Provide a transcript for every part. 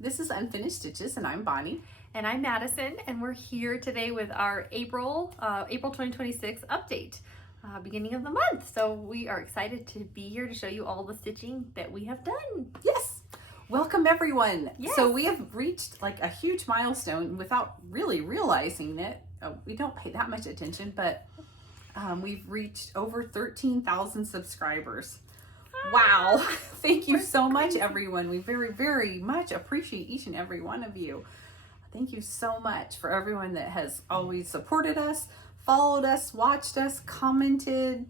This is Unfinished Stitches, and I'm Bonnie. And I'm Madison, and we're here today with our April 2026 update, beginning of the month. So we are excited to be here to show you all the stitching that we have done. Yes! Welcome everyone. Yes. So we have reached like a huge milestone without really realizing it. We don't pay that much attention, but we've reached over 13,000 subscribers. Wow. Thank you so much, everyone. We very, very much appreciate each and every one of you. Thank you so much for everyone that has always supported us, followed us, watched us, commented,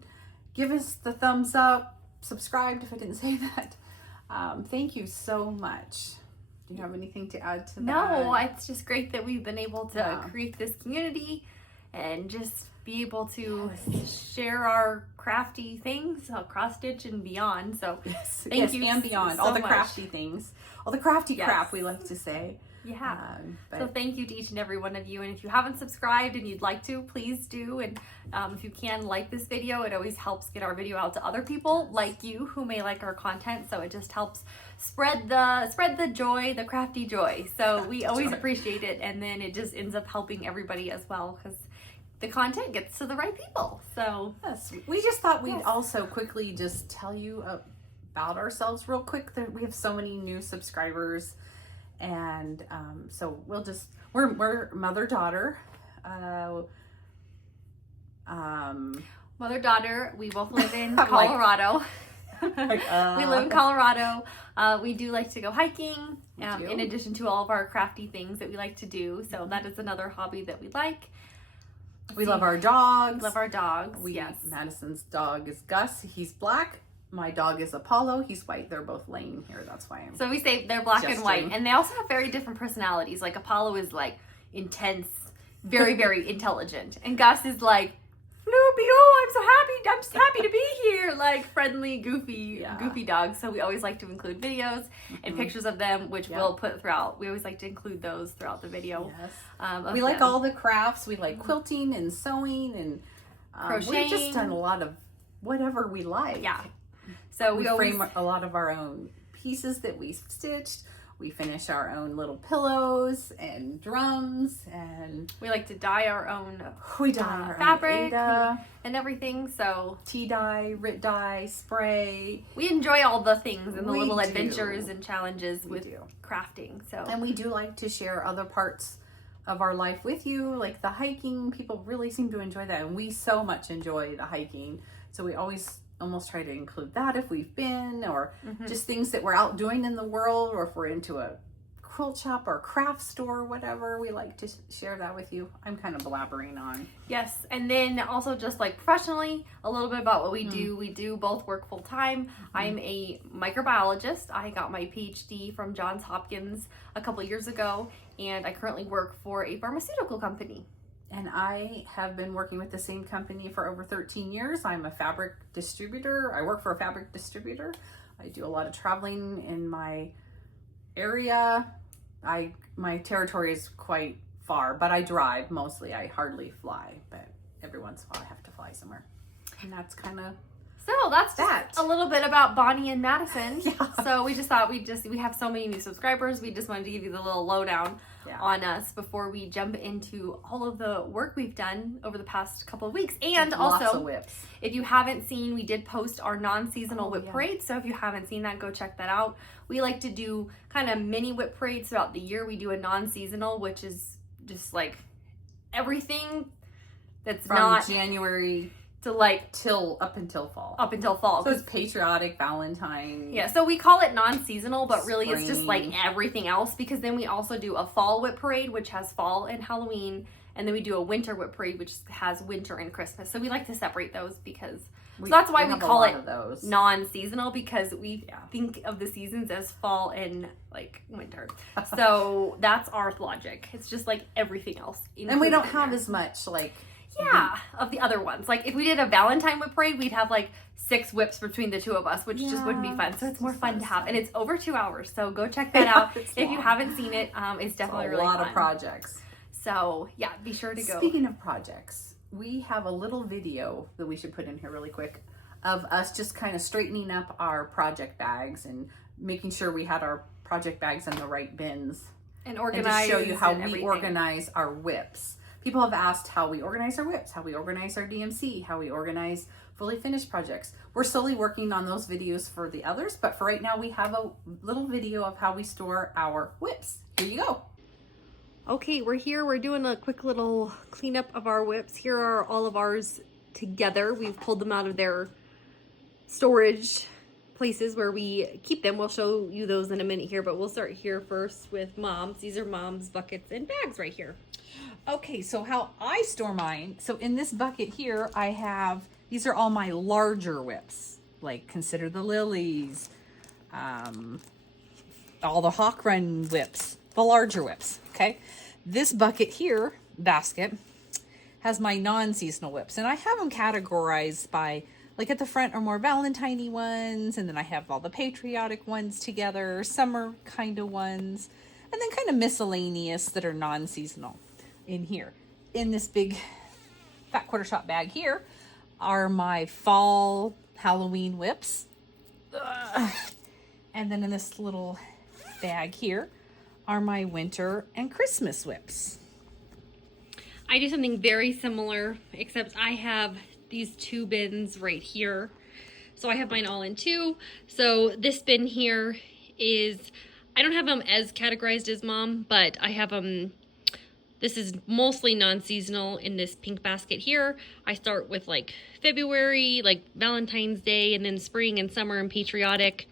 give us the thumbs up, subscribed if I didn't say that. Thank you so much. Do you have anything to add to that? No, it's just great that we've been able to create this community and just be able to share our crafty things, cross stitch and beyond. So thank you and beyond, so all the much. Crafty things, all the crafty crap we like to say. Yeah. So thank you to each and every one of you. And if you haven't subscribed and you'd like to, please do. And if you can, like this video. It always helps get our video out to other people like you who may like our content. So it just helps spread the joy, the crafty joy. So we always appreciate it. And then it just ends up helping everybody as well, because the content gets to the right people. So yes, we just thought we'd also quickly just tell you about ourselves real quick. That we have so many new subscribers. And so we're mother-daughter. Mother-daughter, we both live in Colorado. We live in Colorado. We do like to go hiking, in addition to all of our crafty things that we like to do. So that is another hobby that we like. We love our dogs. Love our dogs, yes. Madison's dog is Gus. He's black. My dog is Apollo. He's white. They're both laying here. That's why I'm. So we say they're black and white, and they also have very different personalities. Like Apollo is like intense, very, very intelligent, and Gus is like, Snoopy, oh, I'm so happy. I'm just happy to be here. Like friendly, goofy dog. So we always like to include videos and pictures of them, which we'll put throughout. We always like to include those throughout the video. Yes. We like all the crafts. We like quilting and sewing and crocheting. We've just done a lot of whatever we like. Yeah. So we frame a lot of our own pieces that we stitched. We finish our own little pillows and drums, and we like to dye our own our fabric own and everything. So tea dye, Rit dye, spray. We enjoy all the things and the little adventures and challenges with crafting. So and we do like to share other parts of our life with you, like the hiking. People really seem to enjoy that, and we so much enjoy the hiking. So we almost try to include that if we've been, or just things that we're out doing in the world, or if we're into a quilt shop or craft store, whatever. We like to share that with you. I'm kind of blabbering on. Yes, and then also just like professionally, a little bit about what we do. We do both work full time. I'm a microbiologist. I got my PhD from Johns Hopkins a couple years ago, and I currently work for a pharmaceutical company. And I have been working with the same company for over 13 years. I'm a fabric distributor. I work for a fabric distributor. I do a lot of traveling in my area. My territory is quite far, but I drive mostly. I hardly fly, but every once in a while I have to fly somewhere. And that's kind of so that's just a little bit about Bonnie and Madison. So we just thought we have so many new subscribers. We just wanted to give you the little lowdown on us before we jump into all of the work we've done over the past couple of weeks. And lots also, of whips. If you haven't seen, we did post our non-seasonal whip parade. So if you haven't seen that, go check that out. We like to do kind of mini whip parades throughout the year. We do a non-seasonal, which is just like everything that's from not January to like up until fall. So it's patriotic, Valentine. Yeah, so we call it non-seasonal, but really it's just like everything else, because then we also do a fall whip parade, which has fall and Halloween, and then we do a winter whip parade, which has winter and Christmas. So we like to separate those because so that's why we call it non-seasonal, because we think of the seasons as fall and like winter. So that's our logic. It's just like everything else. And we don't have as much like of the other ones. Like if we did a Valentine whip parade, we'd have like 6 whips between the two of us, which just wouldn't be fun. So it's more fun to have, and it's over 2 hours. So go check that out if you haven't seen it. It's definitely really fun. A lot of projects. So yeah, be sure to go. Speaking of projects, we have a little video that we should put in here really quick of us just kind of straightening up our project bags and making sure we had our project bags in the right bins. And And organize. to show you how and we everything. organize our whips. People have asked how we organize our whips, how we organize our DMC, how we organize fully finished projects. We're slowly working on those videos for the others, but for right now we have a little video of how we store our whips. Here you go. Okay, we're here. We're doing a quick little cleanup of our whips. Here are all of ours together. We've pulled them out of their storage places where we keep them. We'll show you those in a minute here, but we'll start here first with Mom's. These are Mom's buckets and bags right here. Okay, so how I store mine. So in this bucket here, I have, these are all my larger whips. Like consider the lilies, all the hawk run whips, the larger whips, okay? This bucket here, basket, has my non-seasonal whips. And I have them categorized by, like at the front are more Valentine-y ones, and then I have all the patriotic ones together, summer kind of ones, and then kind of miscellaneous that are non-seasonal in here. In this big fat quarter shop bag here are my fall Halloween whips. Ugh. And then in this little bag here are my winter and Christmas whips. I do something very similar, except I have these two bins right here. So I have mine all in two. So this bin here is, I don't have them as categorized as Mom, but I have them, this is mostly non-seasonal in this pink basket here. I start with like February, like Valentine's Day, and then spring and summer and patriotic,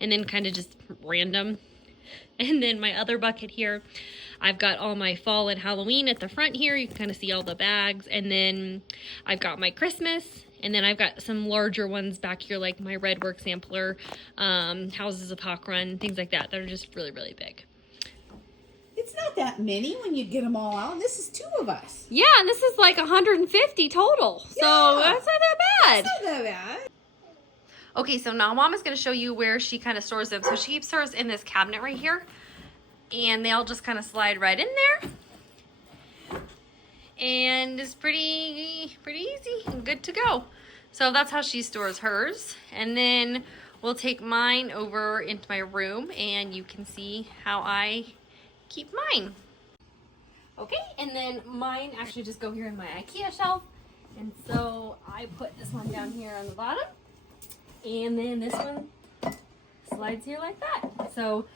and then kind of just random. And then my other bucket here, I've got all my fall and Halloween at the front here. You can kind of see all the bags. And then I've got my Christmas. And then I've got some larger ones back here, like my red work sampler, houses of hawk run, things like that. That are just really, really big. It's not that many when you get them all out. And this is 2 of us. Yeah, and this is like 150 total. So Yeah. that's not that bad. It's not that bad. Okay, so now Mom is going to show you where she kind of stores them. So she keeps hers in this cabinet right here. And they all just kind of slide right in there. And it's pretty easy and good to go. So that's how she stores hers. And then we'll take mine over into my room and you can see how I keep mine. Okay, and then mine actually just go here in my IKEA shelf. And so I put this one down here on the bottom. And then this one slides here like that. So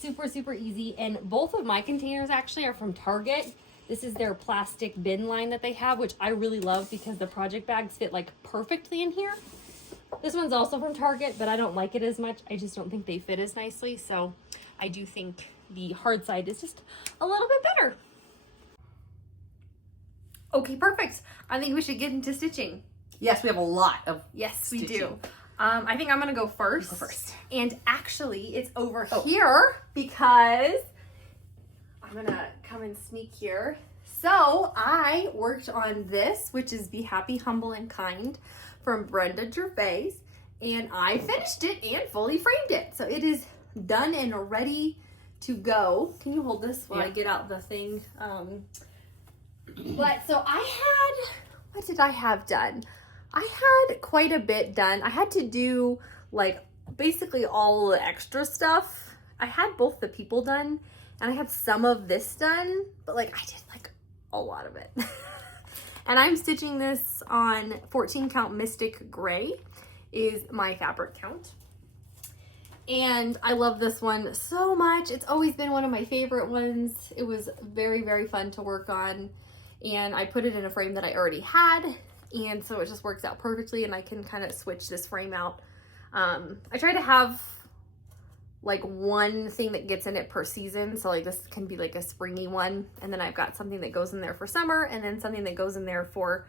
super, super easy. And both of my containers actually are from Target. This is their plastic bin line that they have, which I really love because the project bags fit like perfectly in here. This one's also from Target, but I don't like it as much. I just don't think they fit as nicely. So I do think the hard side is just a little bit better. Okay, perfect. I think we should get into stitching. Yes, we have a lot of Yes, we stitching. do. I think I'm gonna go first. Go first. And actually, it's over here because I'm gonna come and sneak here. So I worked on this, which is Be Happy, Humble, and Kind from Brenda Gervais, and I finished it and fully framed it. So it is done and ready to go. Can you hold this while I get out the thing? But so I had, what did I have done? I had quite a bit done. I had to do like basically all the extra stuff. I had both the people done and I had some of this done, but like I did like a lot of it. And I'm stitching this on 14 count Mystic Gray is my fabric count. And I love this one so much. It's always been one of my favorite ones. It was very, very fun to work on. And I put it in a frame that I already had. And so it just works out perfectly and I can kind of switch this frame out. I try to have like one thing that gets in it per season. So like this can be like a springy one. And then I've got something that goes in there for summer and then something that goes in there for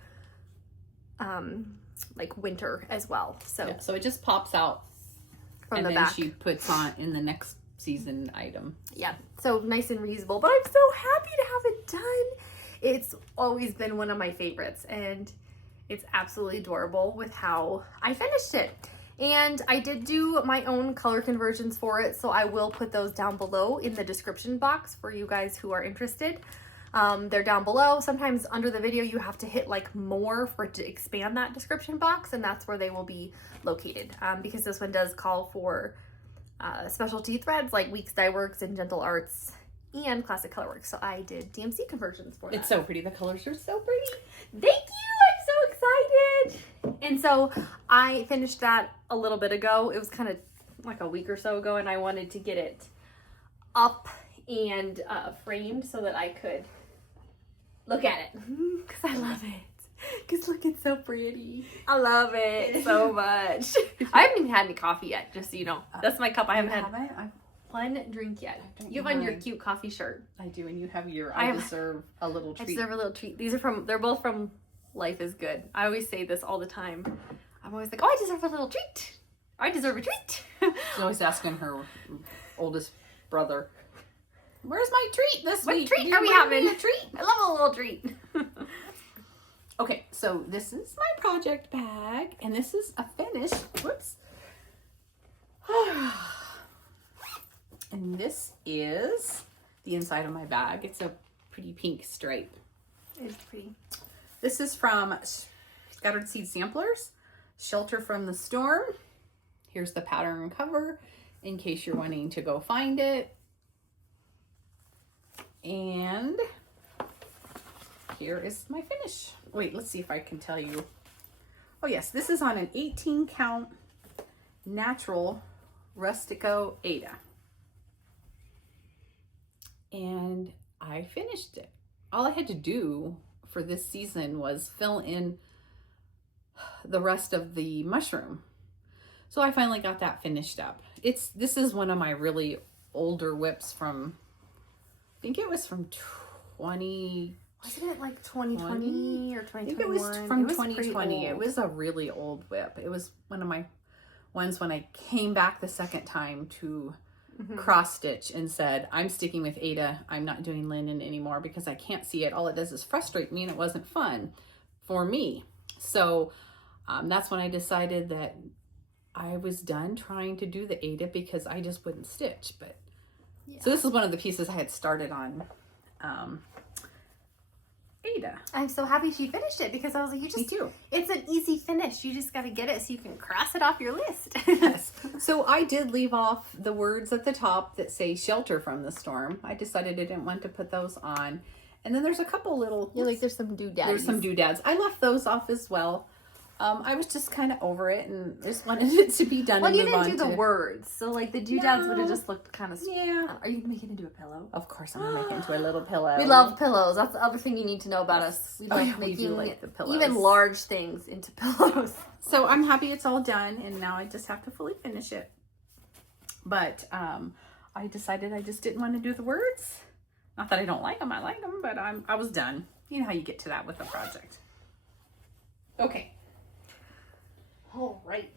like winter as well. So, Yeah, so it just pops out from and the then back. she puts on in the next season item. Yeah, so nice and reusable, but I'm so happy to have it done. It's always been one of my favorites and it's absolutely adorable with how I finished it. And I did do my own color conversions for it, so I will put those down below in the description box for you guys who are interested. They're down below. Sometimes under the video you have to hit like more for it to expand that description box, and that's where they will be located because this one does call for specialty threads like Weeks Dye Works and Gentle Arts and Classic Colorworks. So I did DMC conversions for that. It's so pretty. The colors are so pretty. Thank you! I'm so excited! And so I finished that a little bit ago. It was kind of like a week or so ago, and I wanted to get it up and framed so that I could look at it. Because I love it. Because look, it's so pretty. I love it so much. I haven't even had any coffee yet, just so you know. That's my cup. I haven't had one drink yet. You have on your cute coffee shirt. I do, and you have your I deserve a little treat. I deserve a little treat. These are from, they're both from Life is Good. I always say this all the time. I'm always like, oh, I deserve a little treat. I deserve a treat. She's always asking her oldest brother, where's my treat this week? What treat are we having? A treat? I love a little treat. Okay, so this is my project bag, and this is a finish. Whoops. And this is the inside of my bag. It's a pretty pink stripe. It's pretty. This is from Scattered Seed Samplers, Shelter from the Storm. Here's the pattern cover in case you're wanting to go find it. And here is my finish. Wait, let's see if I can tell you. Oh yes, this is on an 18 count natural Rustico Ada. And I finished it. All I had to do for this season was fill in the rest of the mushroom. So I finally got that finished up. This is one of my really older whips from, I think it was from 20. Wasn't it like 2020 or 2021? I think it was from 2020. It was a really old whip. It was one of my ones when I came back the second time to cross stitch and said, I'm sticking with Ada. I'm not doing linen anymore because I can't see it. All it does is frustrate me and it wasn't fun for me. So that's when I decided that I was done trying to do the Ada because I just wouldn't stitch. But yeah. So this is one of the pieces I had started on Ada. I'm so happy she finished it because I was like, Me too. It's an easy finish. You just got to get it so you can cross it off your list. Yes. So I did leave off the words at the top that say shelter from the storm. I decided I didn't want to put those on. And then there's a couple little... You're like, there's some doodads. There's some doodads. I left those off as well. I was just kind of over it and just wanted it to be done. Well, and you move didn't on do the words. So like the doodads would have just looked kind of... Yeah. Are you making it into a pillow? Of course I'm going to make it into a little pillow. We love pillows. That's the other thing you need to know about us. We love we making do like the pillows. even large things into pillows. So I'm happy it's all done and now I just have to fully finish it. But I decided I just didn't want to do the words. Not that I don't like them. I like them, but I was done. You know how you get to that with a project. Okay. All right.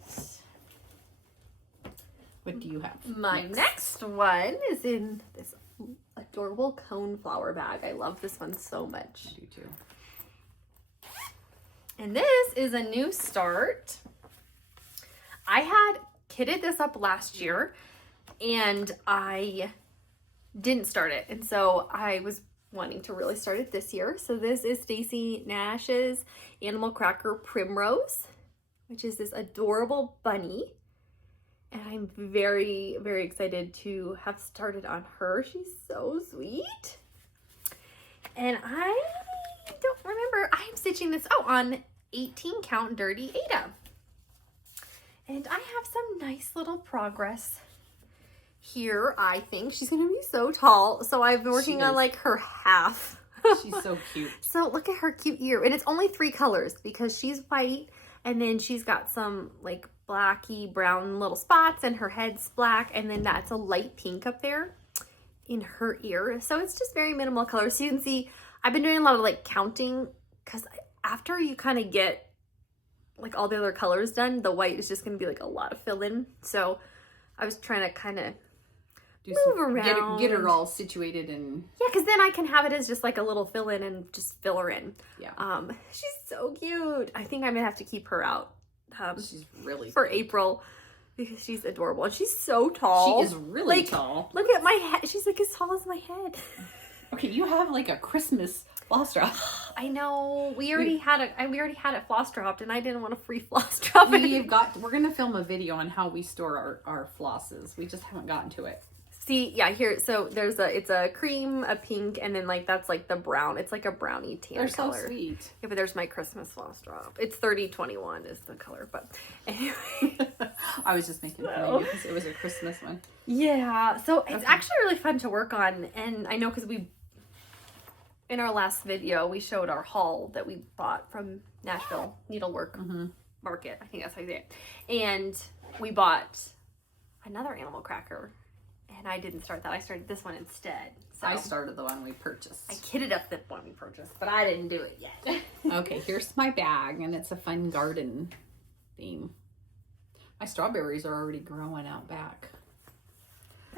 What do you have? My next one is in this adorable cone flower bag. I love this one so much. I do too. And this is a new start. I had kitted this up last year and I didn't start it. And so I was wanting to really start it this year. So this is Stacy Nash's Animal Cracker Primrose, which is this adorable bunny. And I'm very, very excited to have started on her. She's so sweet. And I don't remember, I'm stitching this out on 18 count Dirty Ada. And I have some nice little progress here. I think she's gonna be so tall. So I've been working on like her half. She's so cute. So look at her cute ear. And it's only 3 colors because she's white and then she's got some like blacky brown little spots and her head's black. And then that's a light pink up there in her ear. So it's just very minimal color. So you can see I've been doing a lot of like counting because after you kind of get like all the other colors done, the white is just going to be like a lot of fill in. So I was trying to kind of move around. Get her all situated and... Yeah, because then I can have it as just like a little fill in and just fill her in. Yeah. She's so cute. I think I'm going to have to keep her out. She's really for cute. April because she's adorable. And she's so tall. She is really tall. Look at my head. She's like as tall as my head. Okay, you have like a Christmas floss drop. I know. We already had it floss dropped, and I didn't want to free floss drop it. We're gonna film a video on how we store our flosses. We just haven't gotten to it. See, yeah, here, so it's a cream, a pink, and then like that's like the brown. It's like a brownie tan They're color. so sweet. Yeah, but there's my Christmas floss drop. It's 3021 is the color, but anyway. I was just making fun of you because it was a Christmas one. Yeah, so it's actually really fun to work on, and I know because in our last video, we showed our haul that we bought from Nashville Needlework Market. I think that's how you say it. And we bought another animal cracker. And I didn't start that. I started this one instead. So I started the one we purchased. I kitted up the one we purchased, but I didn't do it yet. Okay, here's my bag, and it's a fun garden theme. My strawberries are already growing out back.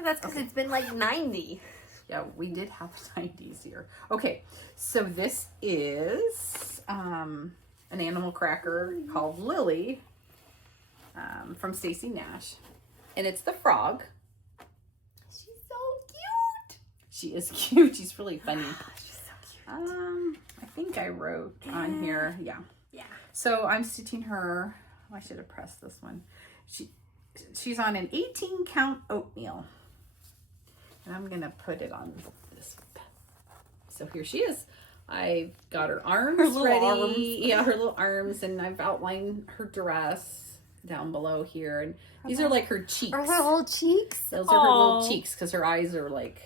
That's because it's been like 90. Yeah, we did have 90s here. Okay, so this is an animal cracker called Lily from Stacy Nash. And it's the frog. She's so cute. She is cute. She's really funny. She's so cute. I think I wrote on here. Yeah. Yeah. So I'm stitching her. I should have pressed this one. She's on an 18 count oatmeal. And I'm going to put it on this. So here she is. I've got her arms ready. Arms. Yeah, her little arms. And I've outlined her dress down below here. And these are like her cheeks. Are her little cheeks? Those are her little cheeks because her eyes are like...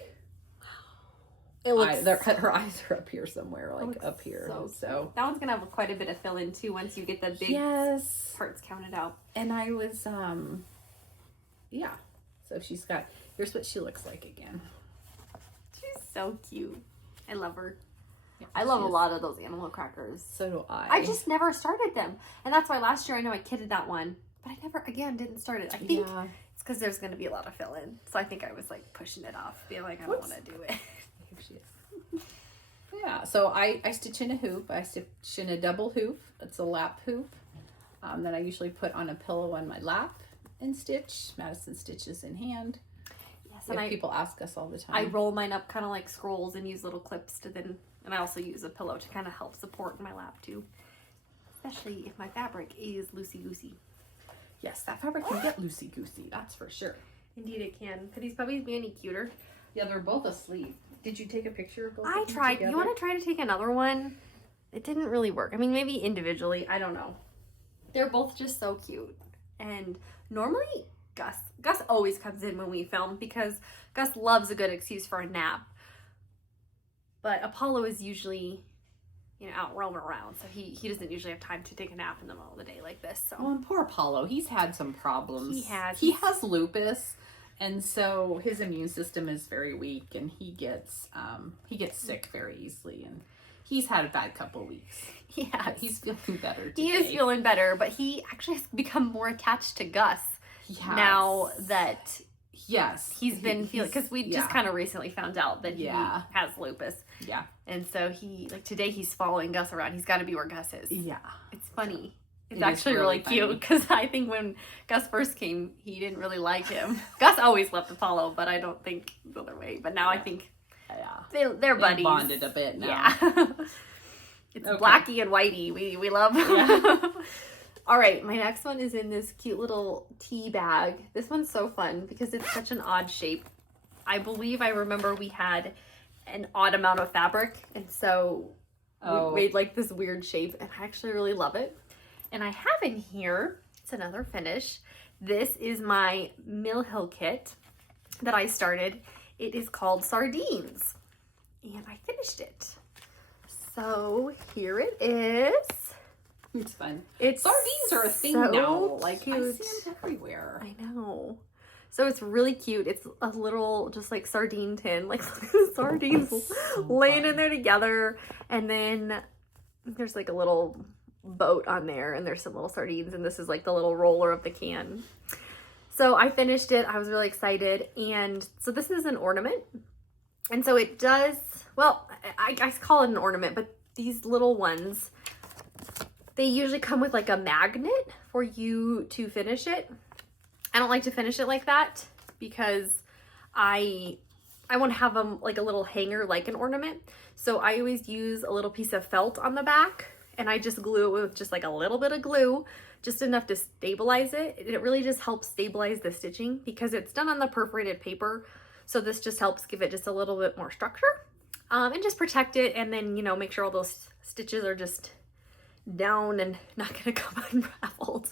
It looks... her eyes are up here somewhere, like up here. So that one's going to have quite a bit of fill in too once you get the big parts counted out. And I was, yeah. So she's got... Here's what she looks like again. She's so cute. I love her. Yeah, I love a lot of those animal crackers. So do I. I just never started them. And that's why last year I know I kitted that one. But I never, again, didn't start it. I think it's because there's going to be a lot of fill-in. So I think I was like pushing it off. Being like, I don't want to do it. Here she is. Yeah. So I stitch in a hoop. I stitch in a double hoop. It's a lap hoop. That I usually put on a pillow on my lap and stitch. Madison stitches in hand. And people ask us all the time. I roll mine up kind of like scrolls and use little clips to then, and I also use a pillow to kind of help support my lap too. Especially if my fabric is loosey-goosey. Yes, that fabric can get loosey-goosey, that's for sure. Indeed it can. Could these puppies be any cuter? Yeah, they're both asleep. Did you take a picture of both I of them tried. together? You want to try to take another one? It didn't really work. I mean, maybe individually. I don't know. They're both just so cute. And normally... Gus always comes in when we film because Gus loves a good excuse for a nap. But Apollo is usually, out roaming around. So he doesn't usually have time to take a nap in the middle of the day like this. So. Well, and poor Apollo, he's had some problems. He has. He has lupus, and so his immune system is very weak, and he gets sick very easily, and he's had a bad couple weeks. Yeah, he's feeling better today. He is feeling better, but he actually has become more attached to Gus. Now that he's been feeling, because we just kind of recently found out that he has lupus. Yeah. And so today he's following Gus around. He's got to be where Gus is. Yeah. It's funny. It's actually really cute because I think when Gus first came, he didn't really like him. Gus always loved Apollo, but I don't think the other way. But now I think they're buddies. They bonded a bit now. Yeah. It's Blackie and Whitey. We love. Yeah. All right, my next one is in this cute little tea bag. This one's so fun because it's such an odd shape. I believe I remember we had an odd amount of fabric, and so we made like this weird shape, and I actually really love it. And I have in here, it's another finish. This is my Mill Hill kit that I started. It is called Sardines, and I finished it. So here it is. It's fun. Sardines are a thing now. Like, cute. I see them everywhere. I know. So it's really cute. It's a little, just like sardine tin, like sardines so laying in there together. And then there's like a little boat on there, and there's some little sardines, and this is like the little roller of the can. So I finished it. I was really excited. And so this is an ornament. And so it does, well, I call it an ornament, but these little ones, they usually come with like a magnet for you to finish it. I don't like to finish it like that because I I want to have them like a little hanger, like an ornament. So I always use a little piece of felt on the back, and I just glue it with just like a little bit of glue, just enough to stabilize it. And it really just helps stabilize the stitching because it's done on the perforated paper. So this just helps give it just a little bit more structure, and just protect it. And then, you know, make sure all those stitches are just down and not gonna come unraveled.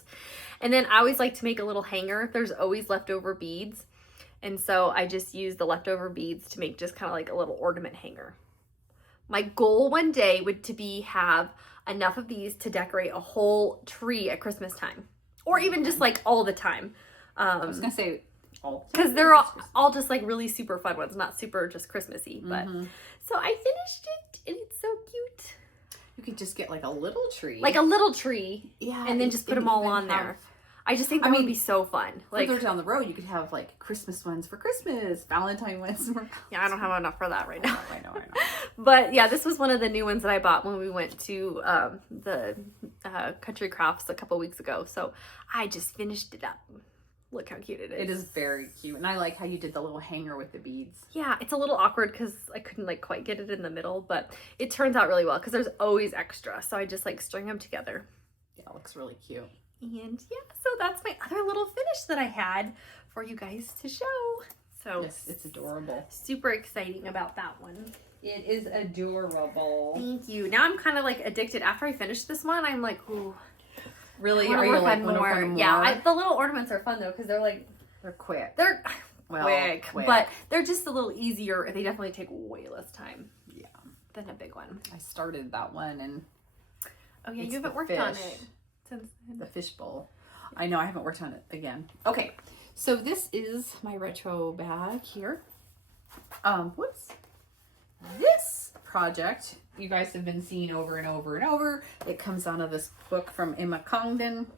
And then I always like to make a little hanger. There's always leftover beads. And so I just use the leftover beads to make just kind of like a little ornament hanger. My goal one day would to be have enough of these to decorate a whole tree at Christmas time, or even just like all the time. I was gonna say all, because they're all just like really super fun ones, not super just Christmassy. But so I finished it, and it's so cute. You could just get like a little tree, yeah, and then just put them all on there. I just think that would be so fun. Like further down the road, you could have like Christmas ones for Christmas, Valentine ones for yeah, I don't have enough for that right now. I know. But yeah, this was one of the new ones that I bought when we went to the Country Crafts a couple weeks ago. So I just finished it up. Look how cute it is. It is very cute, and I like how you did the little hanger with the beads. Yeah, it's a little awkward because I couldn't like quite get it in the middle, but it turns out really well because there's always extra. So I just like string them together. Yeah, it looks really cute. And yeah, so that's my other little finish that I had for you guys to show. So yes, it's adorable. Super exciting about that one. It is adorable. Thank you. Now I'm kind of like addicted. After I finish this one, I'm like, ooh. Really? Are you like more? Yeah, the little ornaments are fun though because they're like quick. They're quick, but they're just a little easier. They definitely take way less time. Yeah, than a big one. I started that one, and oh yeah, you haven't worked on it since the fishbowl. I know I haven't worked on it again. Okay, so this is my retro bag here. Whoops. This project you guys have been seeing over and over and over. It comes out of this book from Emma Congdon.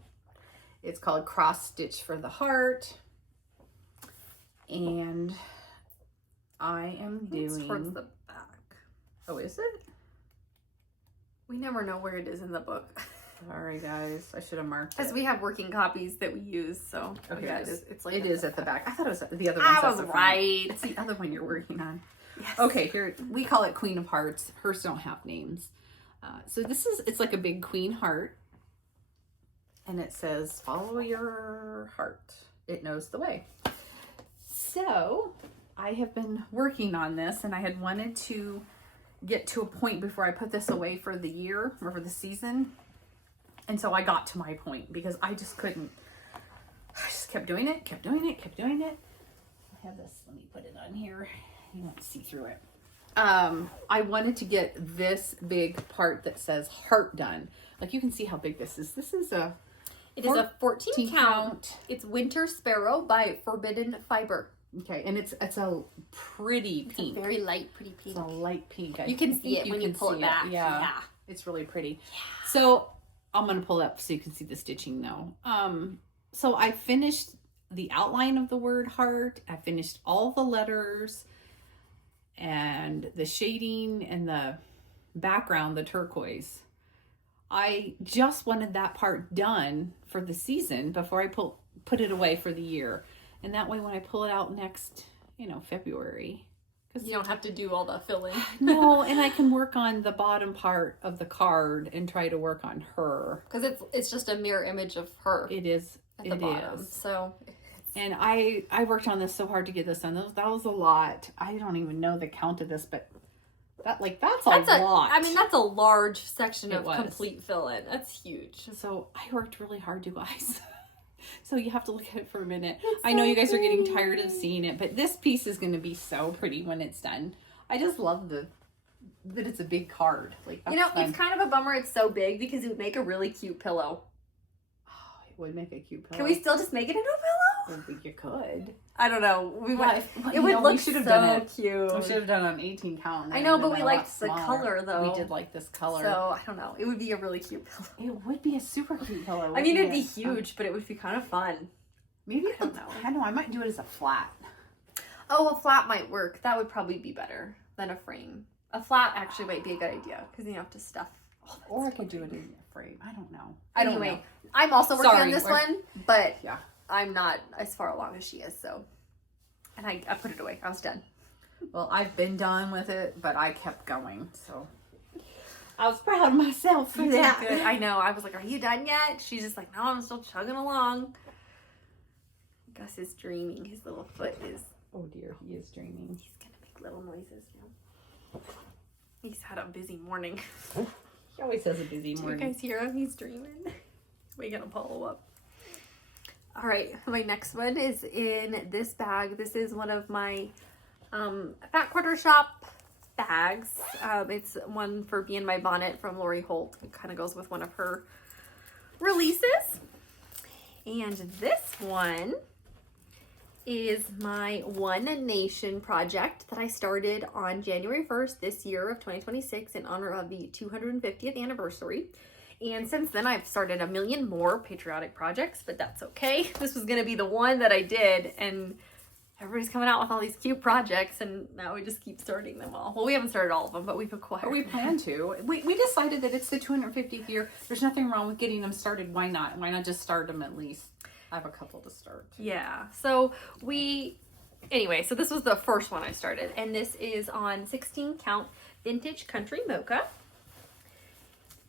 It's called Cross Stitch for the Heart. And I am doing... It's towards the back. Oh, is it? We never know where it is in the book. Sorry, guys. I should have marked it. Because we have working copies that we use, so... Okay, yeah, it's like it is at the back. I thought it was the other one. I was right. It's the other one you're working on. Yes. Okay, here, we call it Queen of Hearts. Hers don't have names. So this is, it's like a big queen heart. And it says, follow your heart. It knows the way. So I have been working on this, and I had wanted to get to a point before I put this away for the year or for the season. And so I got to my point because I just couldn't. I just kept doing it, kept doing it, kept doing it. I have this, let me put it on here. You won't see through it. I wanted to get this big part that says heart done. Like you can see how big this is. This is a... It is a 14 count. It's Winter Sparrow by Forbidden Fiber. Okay, and it's a pretty pink. It's a very light, pretty pink. It's a light pink. You can see it when you pull it back. Yeah. It's really pretty. Yeah. So I'm going to pull it up so you can see the stitching though. So I finished the outline of the word heart. I finished all the letters and the shading and the background, the turquoise. I just wanted that part done for the season before I put it away for the year. And that way when I pull it out next, February. Because you don't have to do all the filling. No, and I can work on the bottom part of the card and try to work on her. Because it's just a mirror image of her. It is. At the bottom. So... And I worked on this so hard to get this done. That was a lot. I don't even know the count of this, but that's a lot. I mean, that's a large section of complete fill-in. That's huge. So I worked really hard, you guys. So you have to look at it for a minute. I know you guys are getting tired of seeing it, but this piece is going to be so pretty when it's done. I just love that it's a big card. Like that's fun. It's kind of a bummer it's so big because it would make a really cute pillow. Oh, it would make a cute pillow. Can we still just make it into a pillow? I think you could. I don't know. It would look so cute. We should have done an 18 count. I know, but we liked the color though. We did like this color. So I don't know. It would be a really cute pillow. It would be a super cute pillow. I mean, it'd be huge, but it would be kind of fun. Maybe I don't know. I might do it as a flat. Oh, a flat might work. That would probably be better than a frame. A flat actually might be a good idea because you don't have to stuff. Or I could do it in a frame. I don't know. Anyway, I'm also working on this one, but yeah. I'm not as far along as she is, so. And I put it away. I was done. Well, I've been done with it, but I kept going, so. I was proud of myself for You did that. good. I know. I was like, are you done yet? She's just like, no, I'm still chugging along. Gus is dreaming. His little foot is. Oh dear, he is dreaming. He's going to make little noises now. He's had a busy morning. He always has a busy Do morning. you guys hear him? He's dreaming. We're going to follow up. All right. My next one is in this bag. This is one of my Fat Quarter Shop bags. It's one for Be in My Bonnet from Lori Holt. It kind of goes with one of her releases. And this one is my One Nation project that I started on January 1st this year of 2026 in honor of the 250th anniversary. And since then I've started a million more patriotic projects, but that's okay. This was going to be the one that I did, and everybody's coming out with all these cute projects, and now we just keep starting them all. Well, we haven't started all of them, but we've acquired. But we plan to. We decided that it's the 250th year. There's nothing wrong with getting them started. Why not? Why not just start them at least? I have a couple to start. Yeah. So anyway, so this was the first one I started, and this is on 16 count vintage country mocha.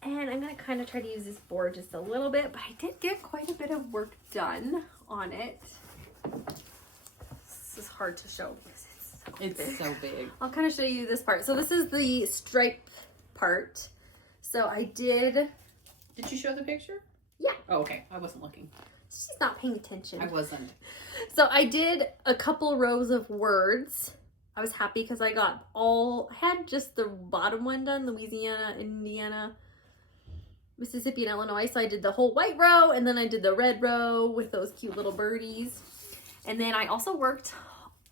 And I'm going to kind of try to use this board just a little bit, but I did get quite a bit of work done on it. This is hard to show because It's so big. I'll kind of show you this part. So this is the stripe part. So I did... Did you show the picture? Yeah. Oh, okay. I wasn't looking. She's not paying attention. I wasn't. So I did a couple rows of words. I was happy because I had just the bottom one done, Louisiana, Indiana, Mississippi, and Illinois. So I did the whole white row, and then I did the red row with those cute little birdies. And then I also worked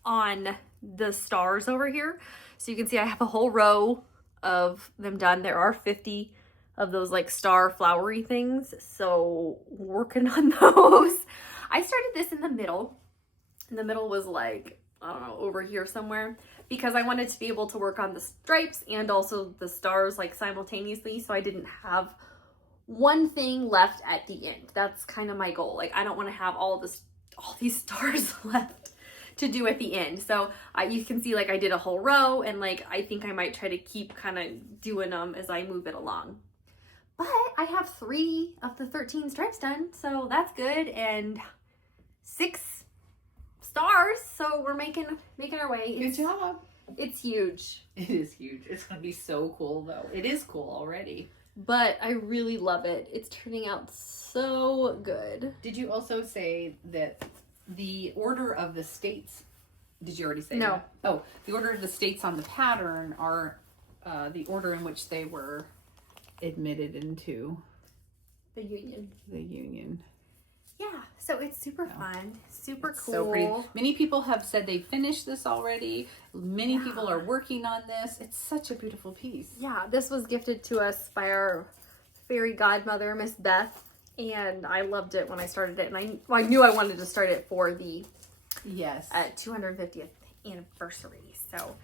on the stars over here. So you can see I have a whole row of them done. There are 50 of those like star flowery things. So working on those. I started this in the middle. And the middle was like, I don't know, over here somewhere, because I wanted to be able to work on the stripes and also the stars like simultaneously. So I didn't have one thing left at the end. That's kind of my goal. Like, I don't want to have all these stars left to do at the end. So you can see like I did a whole row, and like I think I might try to keep kind of doing them as I move it along. But I have 3 of the 13 stripes done, so that's good, and 6 stars, so we're making our way. Good job. It's huge. It is huge. It's going to be so cool, though. It is cool already. But I really love it. It's turning out so good. Did you also say that the order of the states, did you already say No. that? Oh, the order of the states on the pattern are the order in which they were admitted into The Union. the Union. Yeah, so it's super fun, super It's cool. so pretty. Many people have said they finished this already. Many people are working on this. It's such a beautiful piece. Yeah, this was gifted to us by our fairy godmother, Miss Beth, and I loved it when I started it, and I knew I wanted to start it for the 250th anniversary. So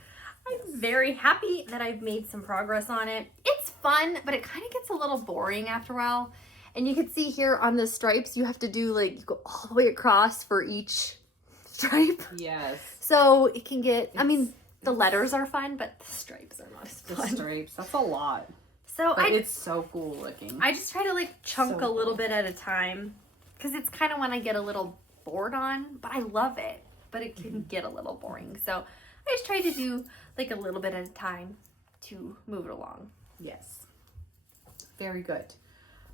I'm very happy that I've made some progress on it. It's fun, but it kind of gets a little boring after a while. And you can see here on the stripes, you have to do you go all the way across for each stripe. Yes. So it can get, the letters are fun, but the stripes are not as The fun. stripes. That's a lot. So But it's so cool looking. I just try to chunk So a little cool. bit at a time, because it's kind of when I get a little bored on, but I love it, but it can get a little boring. So I just try to do a little bit at a time to move it along. Yes. Very good.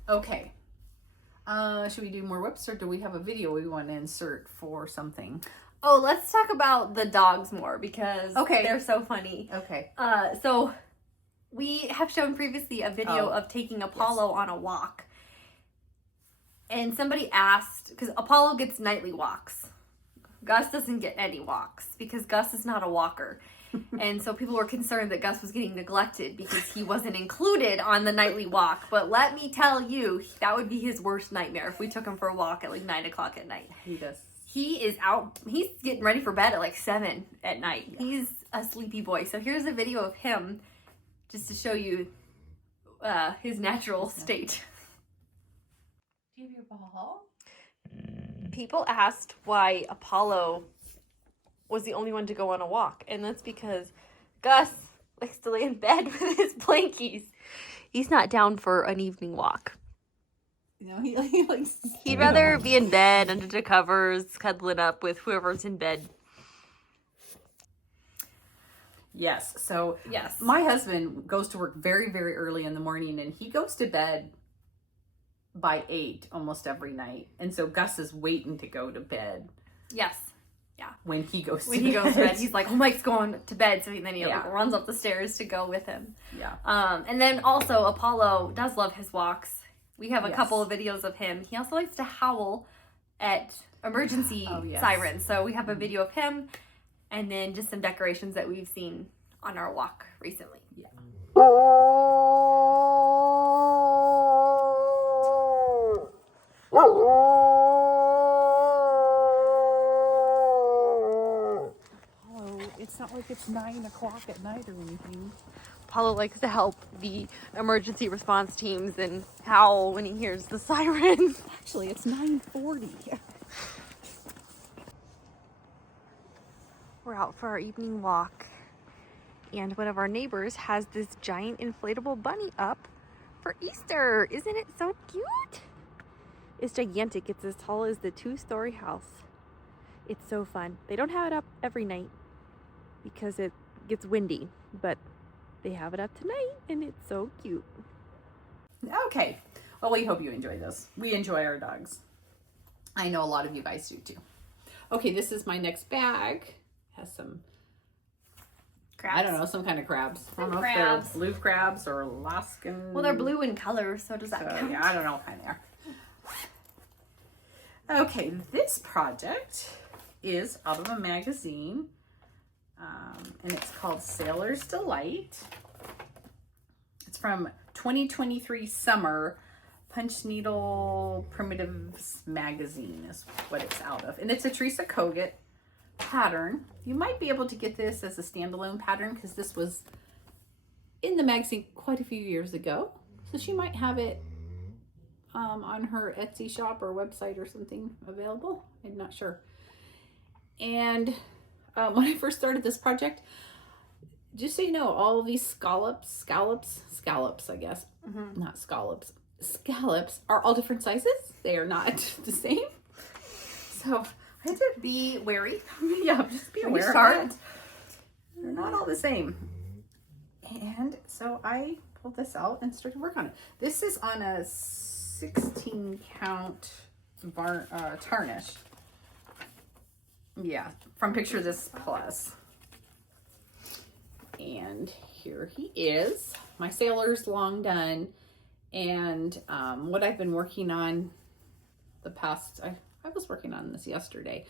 Okay. Should we do more whips, or do we have a video we want to insert for something? Oh, let's talk about the dogs more, because they're so funny. Okay. So we have shown previously a video of taking Apollo on a walk. And somebody asked, because Apollo gets nightly walks. Gus doesn't get any walks because Gus is not a walker. And so people were concerned that Gus was getting neglected because he wasn't included on the nightly walk. But let me tell you, that would be his worst nightmare if we took him for a walk at 9 o'clock at night. He does. He is out, he's getting ready for bed at 7 at night. Yeah. He's a sleepy boy. So here's a video of him just to show you his natural state. Do you have your ball? People asked why Apollo was the only one to go on a walk. And that's because Gus likes to lay in bed with his blankies. He's not down for an evening walk. You know, he likes. He'd rather be in bed under the covers, cuddling up with whoever's in bed. Yes. So Yes. my husband goes to work very, very early in the morning, and he goes to bed by 8 almost every night. And so Gus is waiting to go to bed. Yes. When he goes When to he bed. goes to bed, he's like, oh, Mike's going to bed. So then he Yeah. runs up the stairs to go with him. Yeah. And then also Apollo does love his walks. We have a Yes. couple of videos of him. He also likes to howl at emergency yes. sirens. So we have a video of him and then just some decorations that we've seen on our walk recently. Yeah. It's not like it's 9 o'clock at night or anything. Apollo likes to help the emergency response teams and howl when he hears the sirens. Actually, it's 9:40. We're out for our evening walk, and one of our neighbors has this giant inflatable bunny up for Easter. Isn't it so cute? It's gigantic. It's as tall as the 2-story house. It's so fun. They don't have it up every night because it gets windy, but they have it up tonight, and it's so cute. Okay. Well, we hope you enjoy this. We enjoy our dogs. I know a lot of you guys do too. Okay, this is my next bag. Has some, Crabs. I don't know, some kind of crabs. I don't know crabs. if they're blue crabs or Alaskan. Well, they're blue in color, so does that So, count? yeah, I don't know what kind they are. Okay, this project is out of a magazine, and it's called Sailor's Delight. It's from 2023 Summer Punch Needle Primitives Magazine is what it's out of. And it's a Teresa Kogut pattern. You might be able to get this as a standalone pattern because this was in the magazine quite a few years ago. So she might have it on her Etsy shop or website or something available. I'm not sure. And when I first started this project, just so you know, all of these scallops, I guess, not scallops, scallops are all different sizes. They are not the same. So I had to Be wary. yeah, just be When you aware start. of that. They're not all the same. And so I pulled this out and started work on it. This is on a 16 count tarnish. Yeah, from Picture This Plus. And here he is. My sailor's long done. And what I've been working on the past, I was working on this yesterday.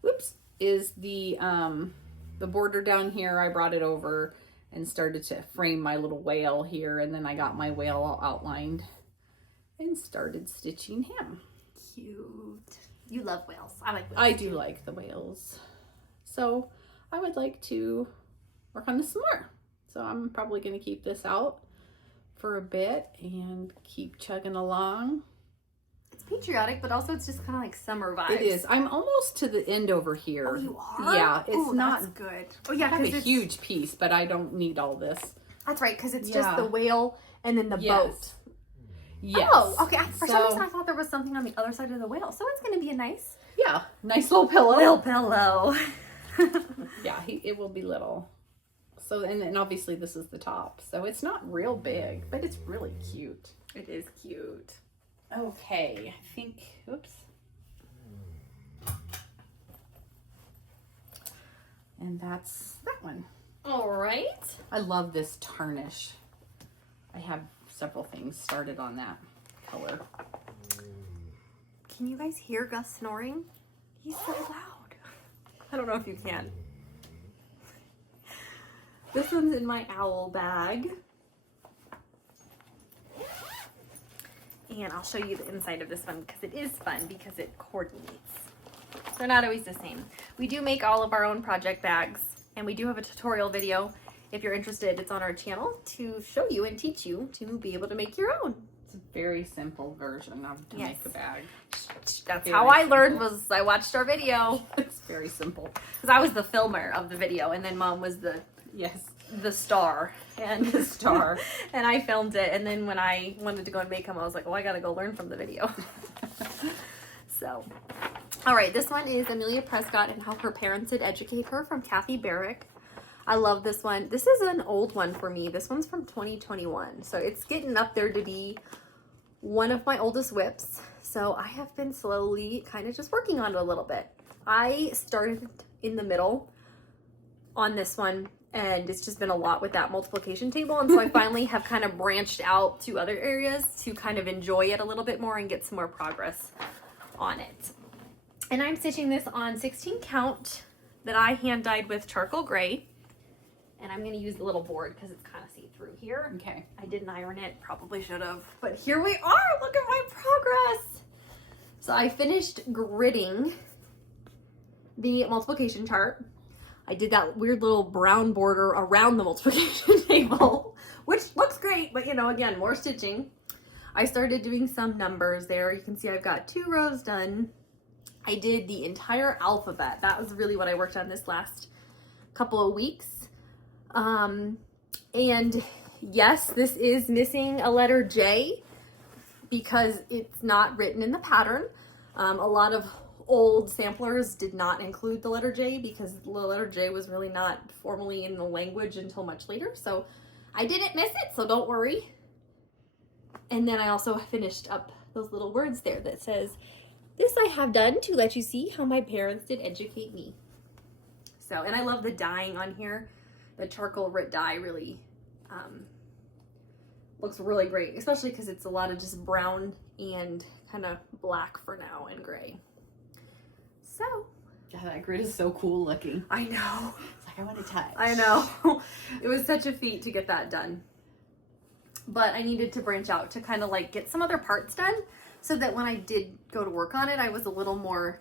Whoops, is the border down here. I brought it over and started to frame my little whale here. And then I got my whale all outlined and started stitching him. Cute. You love whales. I like whales. I do like the whales. So I would like to work on this some more. So I'm probably going to keep this out for a bit and keep chugging along. It's patriotic, but also it's just kind of like summer vibes. It is. I'm almost to the end over here. Oh, you are? Yeah, it's Ooh, not. That's good. Oh, yeah, I have a it's huge piece, but I don't need all this. That's right, because it's Yeah. just the whale and then the Yes. boat. Yes. Oh, okay. For some So- reason, I thought there was something on the other side of the whale. So it's going to be a nice Yeah, nice little pillow. whale pillow. Yeah, it will be little. So, and then obviously this is the top. So it's not real big, but it's really cute. It is cute. Okay, I think, oops. And that's that one. All right. I love this tarnish. I have several things started on that color. Can you guys hear Gus snoring? He's so loud. I don't know if you can. This one's in my owl bag. And I'll show you the inside of this one because it is fun because it coordinates. They're not always the same. We do make all of our own project bags, and we do have a tutorial video. If you're interested, it's on our channel to show you and teach you to be able to make your own. It's a very simple version of to Yes. make a bag. That's Very how I learned simple. was I watched our video. It's very simple. Because I was the filmer of the video, and then Mom was the star. And the star. And I filmed it, and then when I wanted to go and make them, I was like, well, I gotta go learn from the video. So, all right, this one is Amelia Prescott and How Her Parents Did Educate Her from Kathy Barrick. I love this one. This is an old one for me. This one's from 2021. So it's getting up there to be one of my oldest whips. So I have been slowly kind of just working on it a little bit. I started in the middle on this one, and it's just been a lot with that multiplication table. And so I finally have kind of branched out to other areas to kind of enjoy it a little bit more and get some more progress on it. And I'm stitching this on 16 count that I hand dyed with charcoal gray. And I'm going to use the little board because it's kind of see-through here. Okay. I didn't iron it. Probably should have. But here we are. Look at my progress. So I finished gridding the multiplication chart. I did that weird little brown border around the multiplication table, which looks great. But, you know, again, more stitching. I started doing some numbers there. You can see I've got 2 rows done. I did the entire alphabet. That was really what I worked on this last couple of weeks. And yes, this is missing a letter J because it's not written in the pattern. A lot of old samplers did not include the letter J because the letter J was really not formally in the language until much later. So I didn't miss it, so don't worry. And then I also finished up those little words there that says, "This I have done to let you see how my parents did educate me." So, and I love the dyeing on here. The charcoal Rit dye really looks really great, especially because it's a lot of just brown and kind of black for now and gray. So, God, that grid is so cool looking. I know. It's like I want to touch. I know. It was such a feat to get that done. But I needed to branch out to kind of like get some other parts done so that when I did go to work on it, I was a little more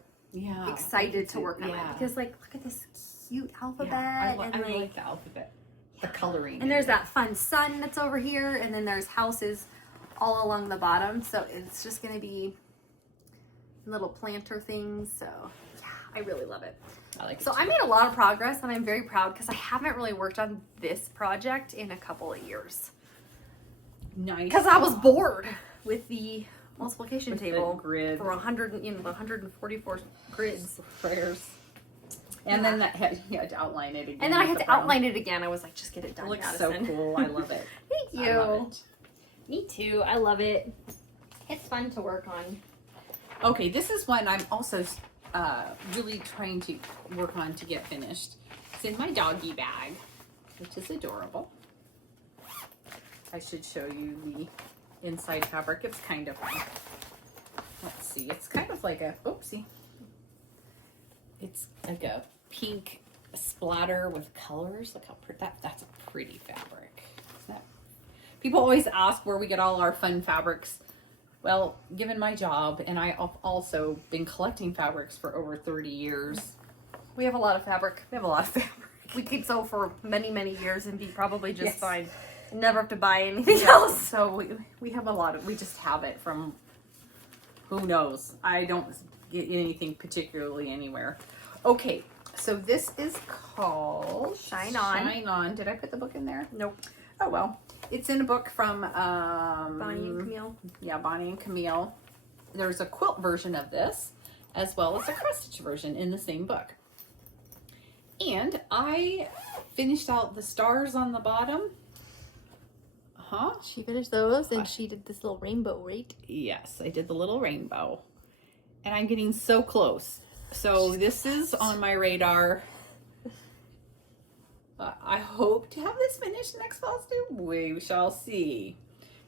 excited to work on it. Because like, look at this cute alphabet. Yeah, I and really like the alphabet. The coloring. And there's that fun sun that's over here, and then there's houses all along the bottom. So it's just going to be little planter things. So yeah, I really love it. I like it. So I made a lot of progress, and I'm very proud because I haven't really worked on this project in a couple of years. Nice. Because I was bored with the multiplication table grid for 144 grids. Prayers. And then you had to outline it again. And then I had to outline it again. I was like, just get it done, It looks Madison. so cool. I love it. Thank you. I love it. Me too. I love it. It's fun to work on. Okay, this is one I'm also really trying to work on to get finished. It's in my doggy bag, which is adorable. I should show you the inside fabric. It's kind of fun. Let's see. It's kind of like a, oopsie. It's like a pink splatter with colors. Look how pretty, that's a pretty fabric. Isn't that? People always ask where we get all our fun fabrics. Well, given my job, and I've also been collecting fabrics for over 30 years. We have a lot of fabric. We have a lot of fabric. We keep so for many, many years and be probably just fine. And never have to buy anything else. So we have a lot of, we just have it from, who knows? I don't get anything particularly anywhere. Okay, so this is called Shine On. Shine On. Did I put the book in there? Nope. Oh well. It's in a book from Bonnie and Camille. Yeah, Bonnie and Camille. There's a quilt version of this, as well as a cross stitch version in the same book. And I finished out the stars on the bottom. She finished those, and she did this little rainbow, right? Yes, I did the little rainbow. And I'm getting so close. So this is on my radar. I hope to have this finished next Flosstube. We shall see.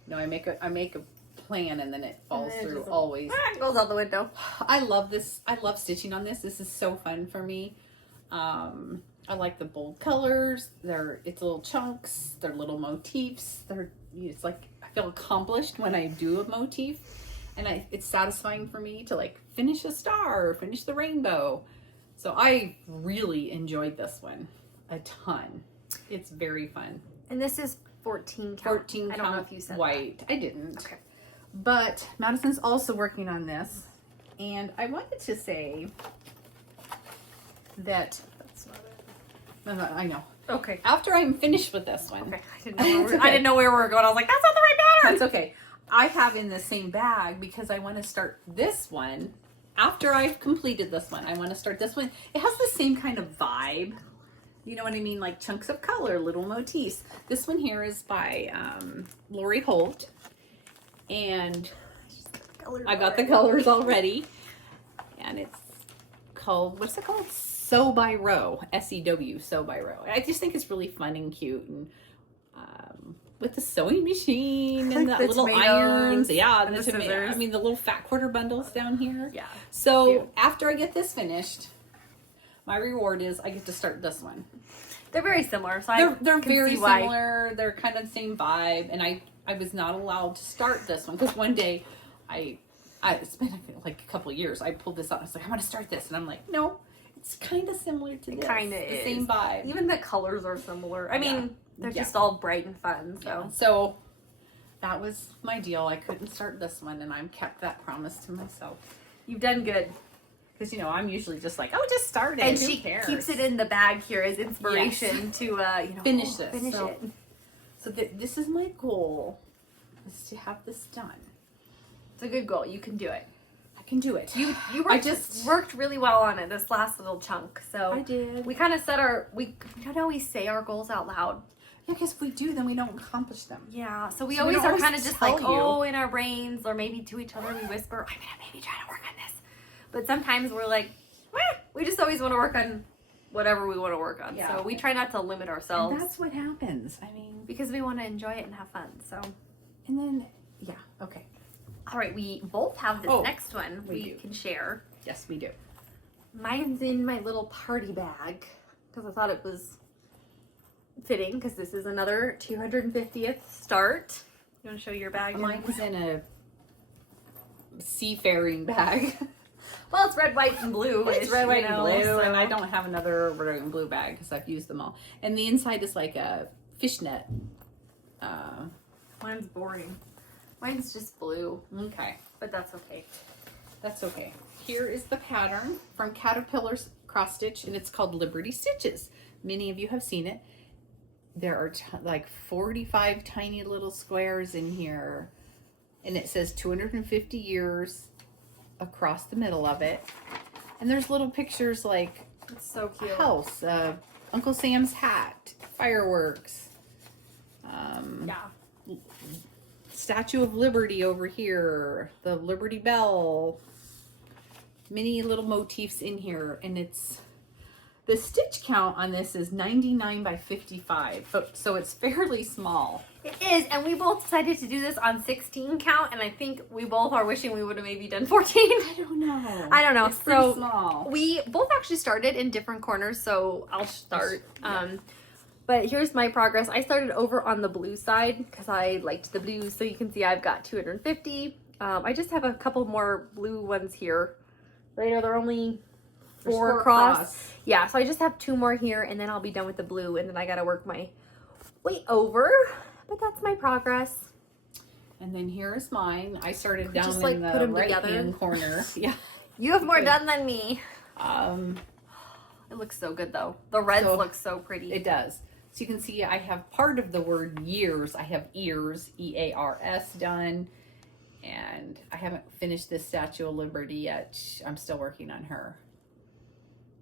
No, I make a plan and then it falls through always. It goes out the window. I love this. I love stitching on this. This is so fun for me. I like the bold colors. It's little chunks. They're little motifs. It's like I feel accomplished when I do a motif, and it's satisfying for me to like finish a star or finish the rainbow. So I really enjoyed this one a ton. It's very fun. And this is 14 count. 14 I don't know if you said white. that. I didn't. Okay. But Madison's also working on this, and I wanted to say that, That's not it. I know. Okay. After I'm finished with this one. Okay. I didn't know where we were going. I was like, that's not the right pattern. That's okay. I have in the same bag because I want to start this one. After I've completed this one, I want to start this one. It has the same kind of vibe. You know what I mean? Like chunks of color, little motifs. This one here is by Lori Holt. And I got the colors already. And it's called, what's it called? Sew by Row. S-E-W, Sew by Row. I just think it's really fun and cute. And with the sewing machine and the little irons. Yeah, and the the scissors. I mean, the little fat quarter bundles down here. Yeah. So Cute. after I get this finished, my reward is I get to start this one. They're very similar. So They're can very see why. similar. They're kind of the same vibe. And I was not allowed to start this one because one day it's been like a couple of years. I pulled this out. I was like, I want to start this. And I'm like, no, it's kind of similar to this. Kind of the same vibe. Even the colors are similar. I mean, they're just all bright and fun. So. Yeah. So that was my deal. I couldn't start this one, and I kept that promise to myself. You've done good. Because, you know, I'm usually just like, oh, just start it. And Who she cares? keeps it in the bag here as inspiration to, finish this. Finish So- it. So this is my goal, is to have this done. It's a good goal. You can do it. I can do it. You worked really well on it this last little chunk. So I did. we kind of we don't always say our goals out loud. Yeah, because if we do, then we don't accomplish them. Yeah, so we So we always don't are always kind of just tell like, you. oh, in our brains, or maybe to each other we whisper, I'm gonna maybe try to work on this. But sometimes we're like, we just always want to work on whatever we want to work on. Yeah. So we try not to limit ourselves. And that's what happens. I mean, because we want to enjoy it and have fun. So, and then, yeah, okay. all right, we both have this next one we we do. can share. Yes, we do. Mine's in my little party bag because I thought it was fitting because this is another 250th start. You want to show your bag? Mine is in a seafaring bag. Well, it's red, white, and blue. It's red, white, and blue, so- and I don't have another red, white, and blue bag because I've used them all. And the inside is like a fishnet. Mine's boring. Mine's just blue, Okay, but that's okay. that's okay. Here is the pattern from Caterpillar's Cross Stitch, and it's called Liberty Stitches. Many of you have seen it. There are like 45 tiny little squares in here, and it says 250 years across the middle of it. And there's little pictures like It's so a cute. house, Uncle Sam's hat, fireworks, Yeah. Statue of Liberty over here, the Liberty Bell, many little motifs in here, and it's the stitch count on this is 99 by 55, so it's fairly small. It is, and we both decided to do this on 16 count, and I think we both are wishing we would have maybe done 14. I don't know. I don't know. It's pretty So small. we both actually started in different corners, so I'll start. But here's my progress. I started over on the blue side because I liked the blue, so you can see I've got 250. I just have a couple more blue ones here. Right now they're only There's 4 across. Yeah, so I just have 2 more here, and then I'll be done with the blue, and then I gotta work my way over. But that's my progress. And then here is mine. I started down just, in like, the put 'em right together? hand corner. Yeah. You have more Okay. done than me. Um, It looks so good though. The reds So, look so pretty. it does. So you can see I have part of the word years. I have ears, E-A-R-S done. And I haven't finished this Statue of Liberty yet. I'm still working on her.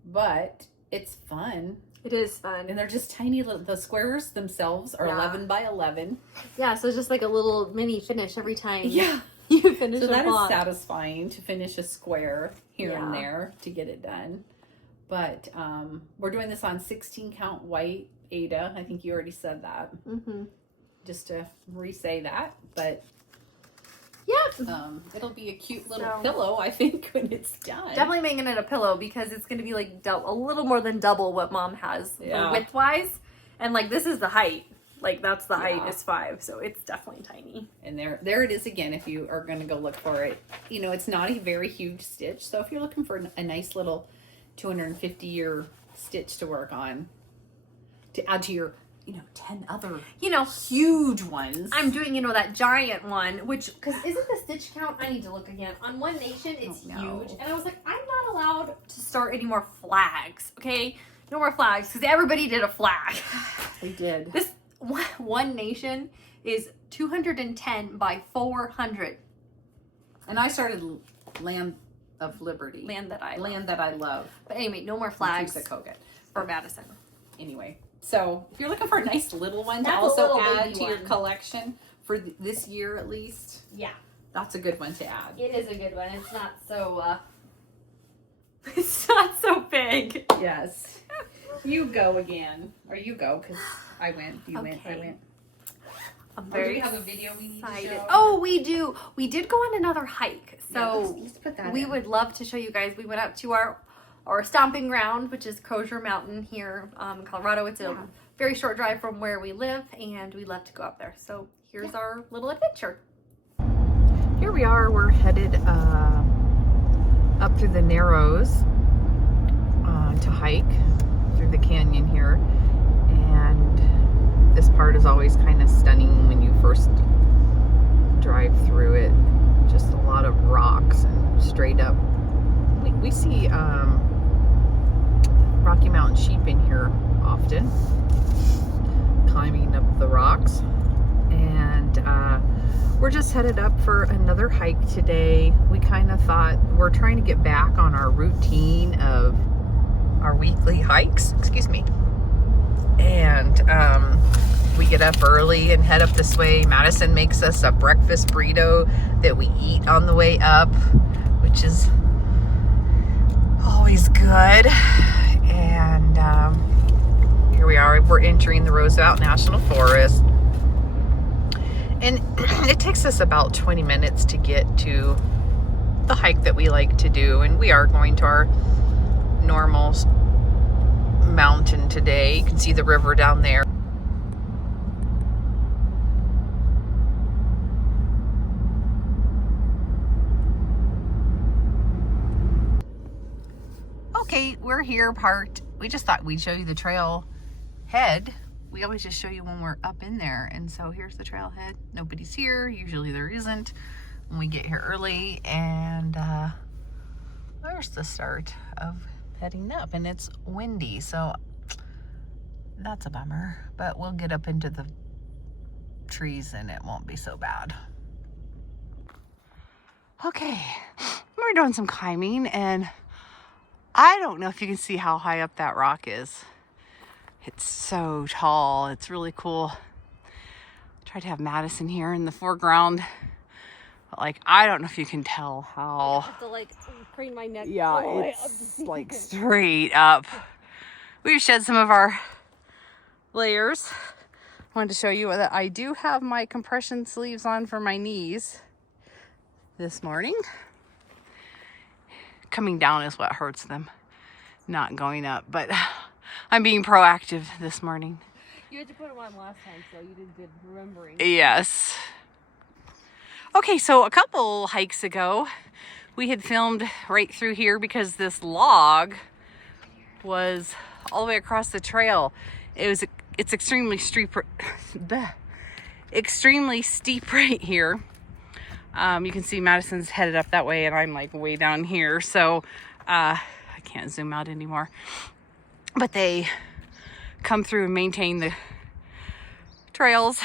But it's fun. It is fun. And they're just tiny little, the squares themselves are Yeah. 11 by 11. Yeah, so it's just like a little mini finish every time Yeah. you finish So a that is block. satisfying to finish a square here and Yeah. there to get it done. But we're doing this on 16 count white Ada. I think you already said that. Mm-hmm. Just to re-say that. But Yep. it'll be a cute little So- pillow, I think, when it's done. Definitely making it a pillow because it's going to be like a little more than double what mom has Yeah. width wise. And like this is the height. Like that's the height Yeah. is 5. So it's definitely tiny. And there it is again if you are going to go look for it. You know, it's not a very huge stitch. So if you're looking for a nice little 250-year stitch to work on, to add to your, 10 other huge ones. I'm doing, that giant one, which, because isn't the stitch count, I need to look again. On One Nation, it's don't know. huge. And I was like, I'm not not allowed to start any more flags, okay? No more flags, because everybody did a flag. They did. This one nation is 210 by 400. And I started Land of Liberty. Land that I love. But anyway, no more flags for Madison. Anyway, so if you're looking for a nice little one to That's a also little add baby to your one. collection for this year at least, Yeah. that's a good one to add. It is a good one. It's not so, it's not so big. Yes. You go again. Or you go, because I went. You went. I Okay. went. I'm Do very we have a video we need to excited. show? Oh, we do. We did go on another hike. Yeah, So let's put that we in. would love to show you guys. We went up to our stomping ground, which is Crozier Mountain here in Colorado. It's a very short drive from where we live, and we love to go up there. So here's our little adventure. Here we are. We're headed up through the Narrows to hike through the canyon here, and this part is always kind of stunning when you first drive through it. Just a lot of rocks and straight up. We see Rocky Mountain sheep in here often, climbing up the rocks, and we're just headed up for another hike today. We kind of thought we're trying to get back on our routine of our weekly hikes, excuse me, and we get up early and head up this way. Madison makes us a breakfast burrito that we eat on the way up, which is always good. And here we are. We're entering the Roosevelt National Forest, and it takes us about 20 minutes to get to the hike that we like to do, and we are going to our normal mountain today. You can see the river down there. Okay, we're here parked. We just thought we'd show you the trail head. We always just show you when we're up in there, and so here's the trailhead. Nobody's here. Usually there isn't when we get here early, and there's the start of heading up, and it's windy, so that's a bummer, but we'll get up into the trees and it won't be so bad. Okay, we're doing some climbing, and I don't know if you can see how high up that rock is. It's so tall. It's really cool. Tried to have Madison here in the foreground, but like, I don't know if you can tell how. I have to like crane my neck. Yeah, it's like straight up. We've shed some of our layers. Wanted to show you that I do have my compression sleeves on for my knees this morning. Coming down is what hurts them, not going up, but I'm being proactive this morning. You had to put them on last time, so you did good remembering. Yes. Okay, so a couple hikes ago, we had filmed right through here because this log was all the way across the trail. It's extremely steep, extremely steep right here. You can see Madison's headed up that way, and I'm like way down here, so I can't zoom out anymore. But they come through and maintain the trails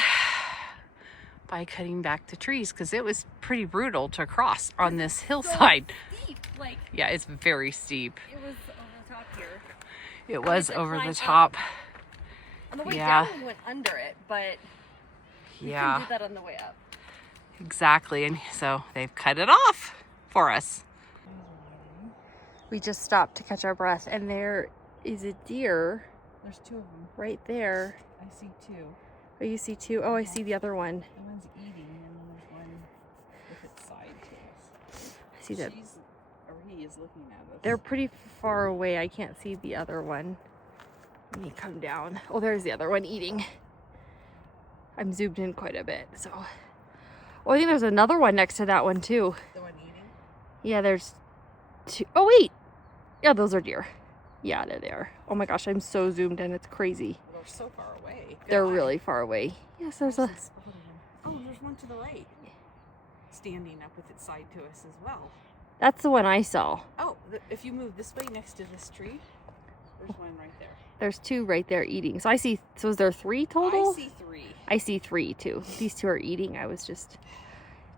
by cutting back the trees, because it was pretty brutal to cross on this hillside. So steep, like, yeah, it's very steep. it was over the top here. It was like over the climb top. On the way Yeah. down, we went under it, but we Yeah, couldn't do that on the way up. exactly. And so they've cut it off for us. We just stopped to catch our breath, and there is a deer There's two of them. right there. I see two. Oh, you see two? Oh, I see the other one. The one's eating, and then there's one with its side to us. I see that. He is looking at us. They're pretty far away. I can't see the other one. Let me come down. Oh, there's the other one eating. I'm zoomed in quite a bit, so. Oh, I think there's another one next to that one too. The one eating? Yeah, there's two. Oh, wait. Yeah, those are deer. Yeah, there they are. Oh my gosh, I'm so zoomed in. It's crazy. Well, they're so far away. They're really far away. Yes, there's a. Oh, there's one to the right. Standing up with its side to us as well. That's the one I saw. Oh, if you move this way next to this tree, there's one right there. There's 2 right there eating. So I see, so is there 3 total? I see 3. I see 3 too. These 2 are eating.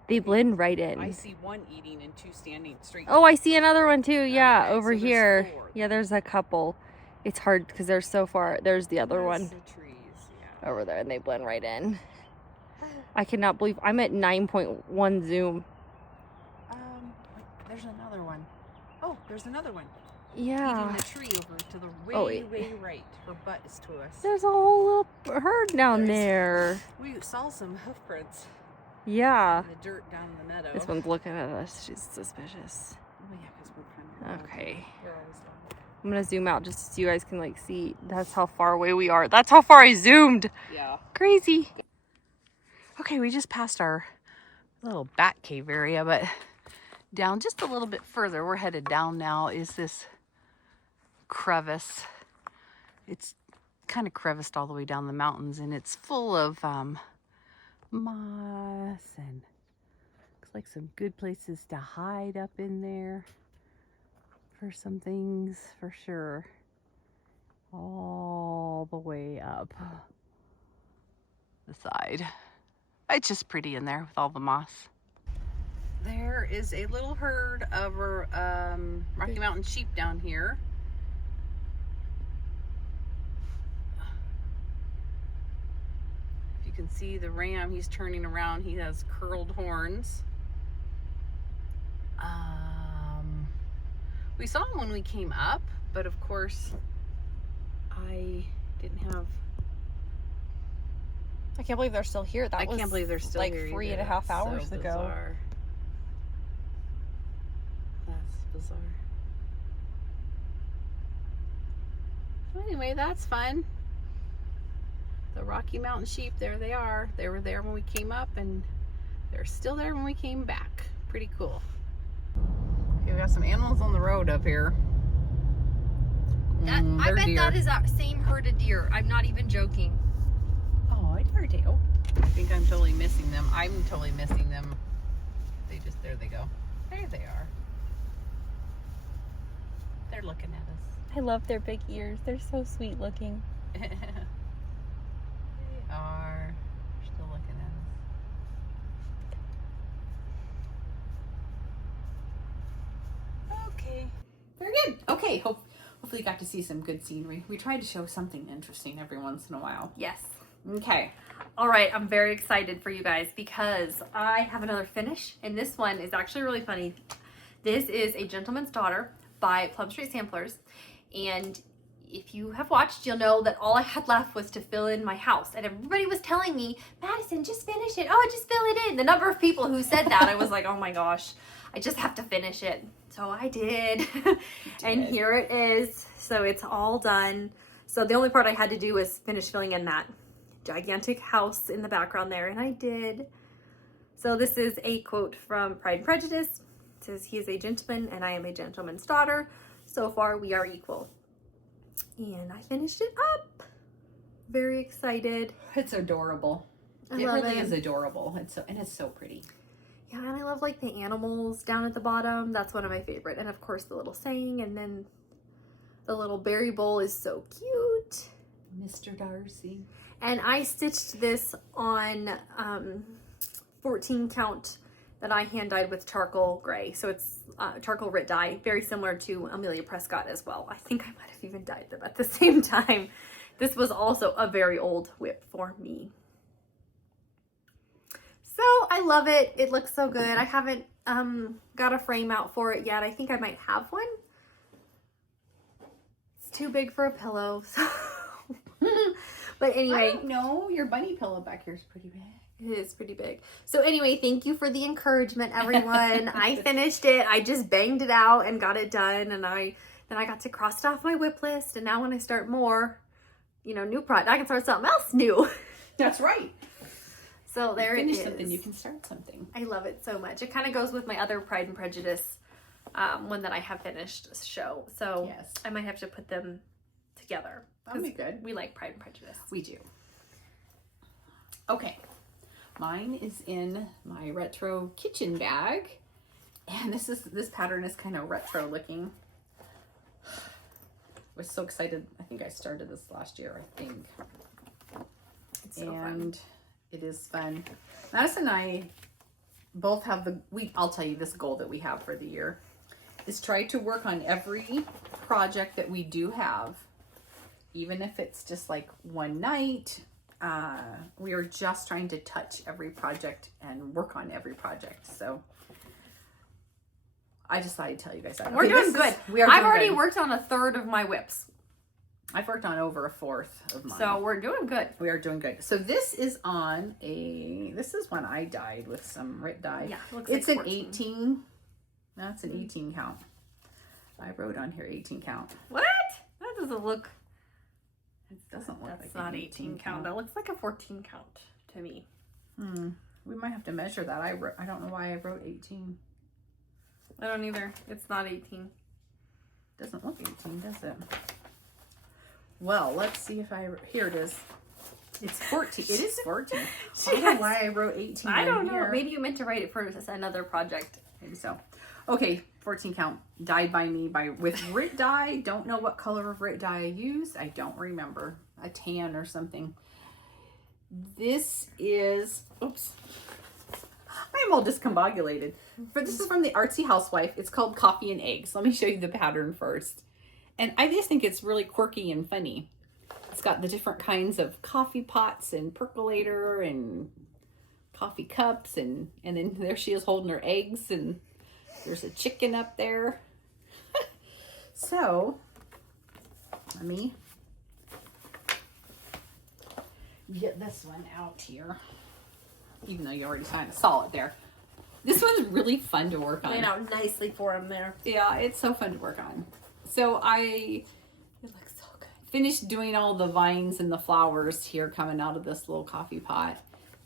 They blend right in. I see 1 eating and 2 standing straight. Oh, I see another one too. Yeah, Okay, over so there's here. 4. Yeah, there's a couple. It's hard because they're so far. There's the other one The trees, yeah. over there, and they blend right in. I cannot believe I'm at 9.1 zoom. There's another one. Oh, there's another one. Yeah. Eating the tree over to the way right. Her butt is to us. There's a whole little herd down there. We saw some hoof prints Yeah. in the dirt down in the meadow. This one's looking at us. She's suspicious. Oh yeah, because we're kind of Okay. We're always down. I'm gonna zoom out just so you guys can like see. That's how far away we are. That's how far I zoomed. Yeah. Crazy. Okay, we just passed our little bat cave area, but down just a little bit further, we're headed down now, is this crevice. It's kind of creviced all the way down the mountains, and it's full of moss, and looks like some good places to hide up in there for some things for sure. All the way up the side. It's just pretty in there with all the moss. There is a little herd of Rocky Mountain sheep down here. You can see the ram, he's turning around. He has curled horns. We saw him when we came up, but of course I didn't have. I can't believe they're still here. I can't believe they're still like here. 3.5 hours so ago. Bizarre. That's bizarre. So anyway, that's fun. The Rocky Mountain sheep, there they are. They were there when we came up, and they're still there when we came back. Pretty cool. Okay, we got some animals on the road up here. I bet deer. that is that same herd of deer. I'm not even joking. Oh, I do. I think I'm totally missing them. I'm totally missing them. There they go. There they are. They're looking at us. I love their big ears. They're so sweet looking. They are still looking at us. Okay. Very good. Okay, hopefully you got to see some good scenery. We try to show something interesting every once in a while. Yes. Okay. All right, I'm very excited for you guys because I have another finish, and this one is actually really funny. This is A Gentleman's Daughter by Plum Street Samplers, and if you have watched, you'll know that all I had left was to fill in my house, and everybody was telling me, Madison, just finish it. Oh, just fill it in. The number of people who said that, I was like, oh my gosh, I just have to finish it. So I did, and here it is. So it's all done. So the only part I had to do was finish filling in that gigantic house in the background there, and I did. So this is a quote from Pride and Prejudice. It says, he is a gentleman and I am a gentleman's daughter. So far we are equal. And I finished it up. Very excited. It's adorable. I It love really it. is adorable. It's so pretty. Yeah, and I love like the animals down at the bottom. That's one of my favorite. And of course the little saying, and then the little berry bowl is so cute. Mr. Darcy. And I stitched this on 14 count that I hand dyed with charcoal gray. So it's charcoal writ dye, very similar to Amelia Prescott as well. I think I might have even dyed them at the same time. This was also a very old whip for me. So I love it. It looks so good. I haven't got a frame out for it yet. I think I might have one. It's too big for a pillow. So. But anyway. I don't know. Your bunny pillow back here is pretty big. It is pretty big. So anyway, thank you for the encouragement, everyone. I finished it. I just banged it out and got it done. And then I got to cross it off my whip list. And now when I start more, new project, I can start something else new. That's right. So there it is. Finish something, you can start something. I love it so much. It kind of goes with my other Pride and Prejudice one that I have finished show. So yes. I might have to put them together. That'll be good. We like Pride and Prejudice. We do. Okay. Mine is in my retro kitchen bag. And this pattern is kind of retro looking. I was so excited. I think I started this last year, I think. It's so and fun. It is fun. Madison and I both have I'll tell you this goal that we have for the year is try to work on every project that we do have, even if it's just like one night. We are just trying to touch every project and work on every project. So I just thought I'd tell you guys that. We're doing good. I've already worked on a third of my whips. I've worked on over a fourth of mine. So we're doing good. We are doing good. So this is this is one I dyed with some Rit dye. Yeah, it looks it's like an 14. 18. No, it's an 18 count. I wrote on here 18 count. What? That doesn't look. It doesn't look That's like not an 18 count. That looks like a 14 count to me. We might have to measure that. I don't know why I wrote 18. I don't either. It's not 18. Doesn't look 18, does it? Well, let's see if here it is. It's 14. It is 14. I don't know why I wrote 18. I don't know. Here. Maybe you meant to write it for another project. Maybe so. Okay, 14 count. Dyed by me with Rit dye. Don't know what color of Rit dye I used. I don't remember. A tan or something. This is, oops. I'm all discombobulated. This is from the Artsy Housewife. It's called Coffee and Eggs. Let me show you the pattern first. And I just think it's really quirky and funny. It's got the different kinds of coffee pots and percolator and coffee cups. And then there she is holding her eggs. And there's a chicken up there. So, let me get this one out here. Even though you already saw it there. This one's really fun to work on. Laid out nicely for him there. Yeah, it's so fun to work on. So it looks so good. Finished doing all the vines and the flowers here coming out of this little coffee pot.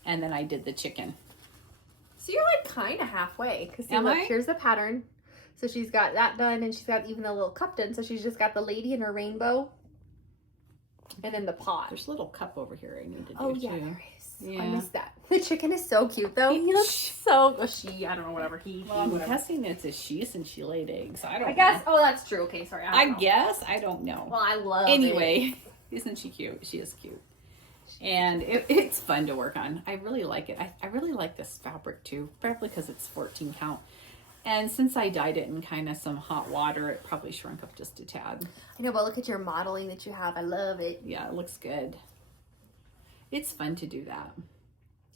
And then I did the chicken. So you're like kind of halfway. Because Am look, I? here's the pattern. So she's got that done and she's got even a little cup done. So she's just got the lady in her rainbow. And then the pot. There's a little cup over here I need to do Oh yeah, too. there is. Yeah. I missed that. The chicken is so cute though. He looks so, I don't know, whatever. Well, I'm guessing it's a she since she laid eggs. I don't I guess, know. oh that's true. Okay, sorry. I don't know. guess. I don't know. Well, I love it. Anyway, isn't she cute? She is cute. And it's fun to work on. I really like it. I really like this fabric too, probably because it's 14 count. And since I dyed it in kind of some hot water, it probably shrunk up just a tad. I know, but look at your modeling that you have. I love it. Yeah, it looks good. It's fun to do that.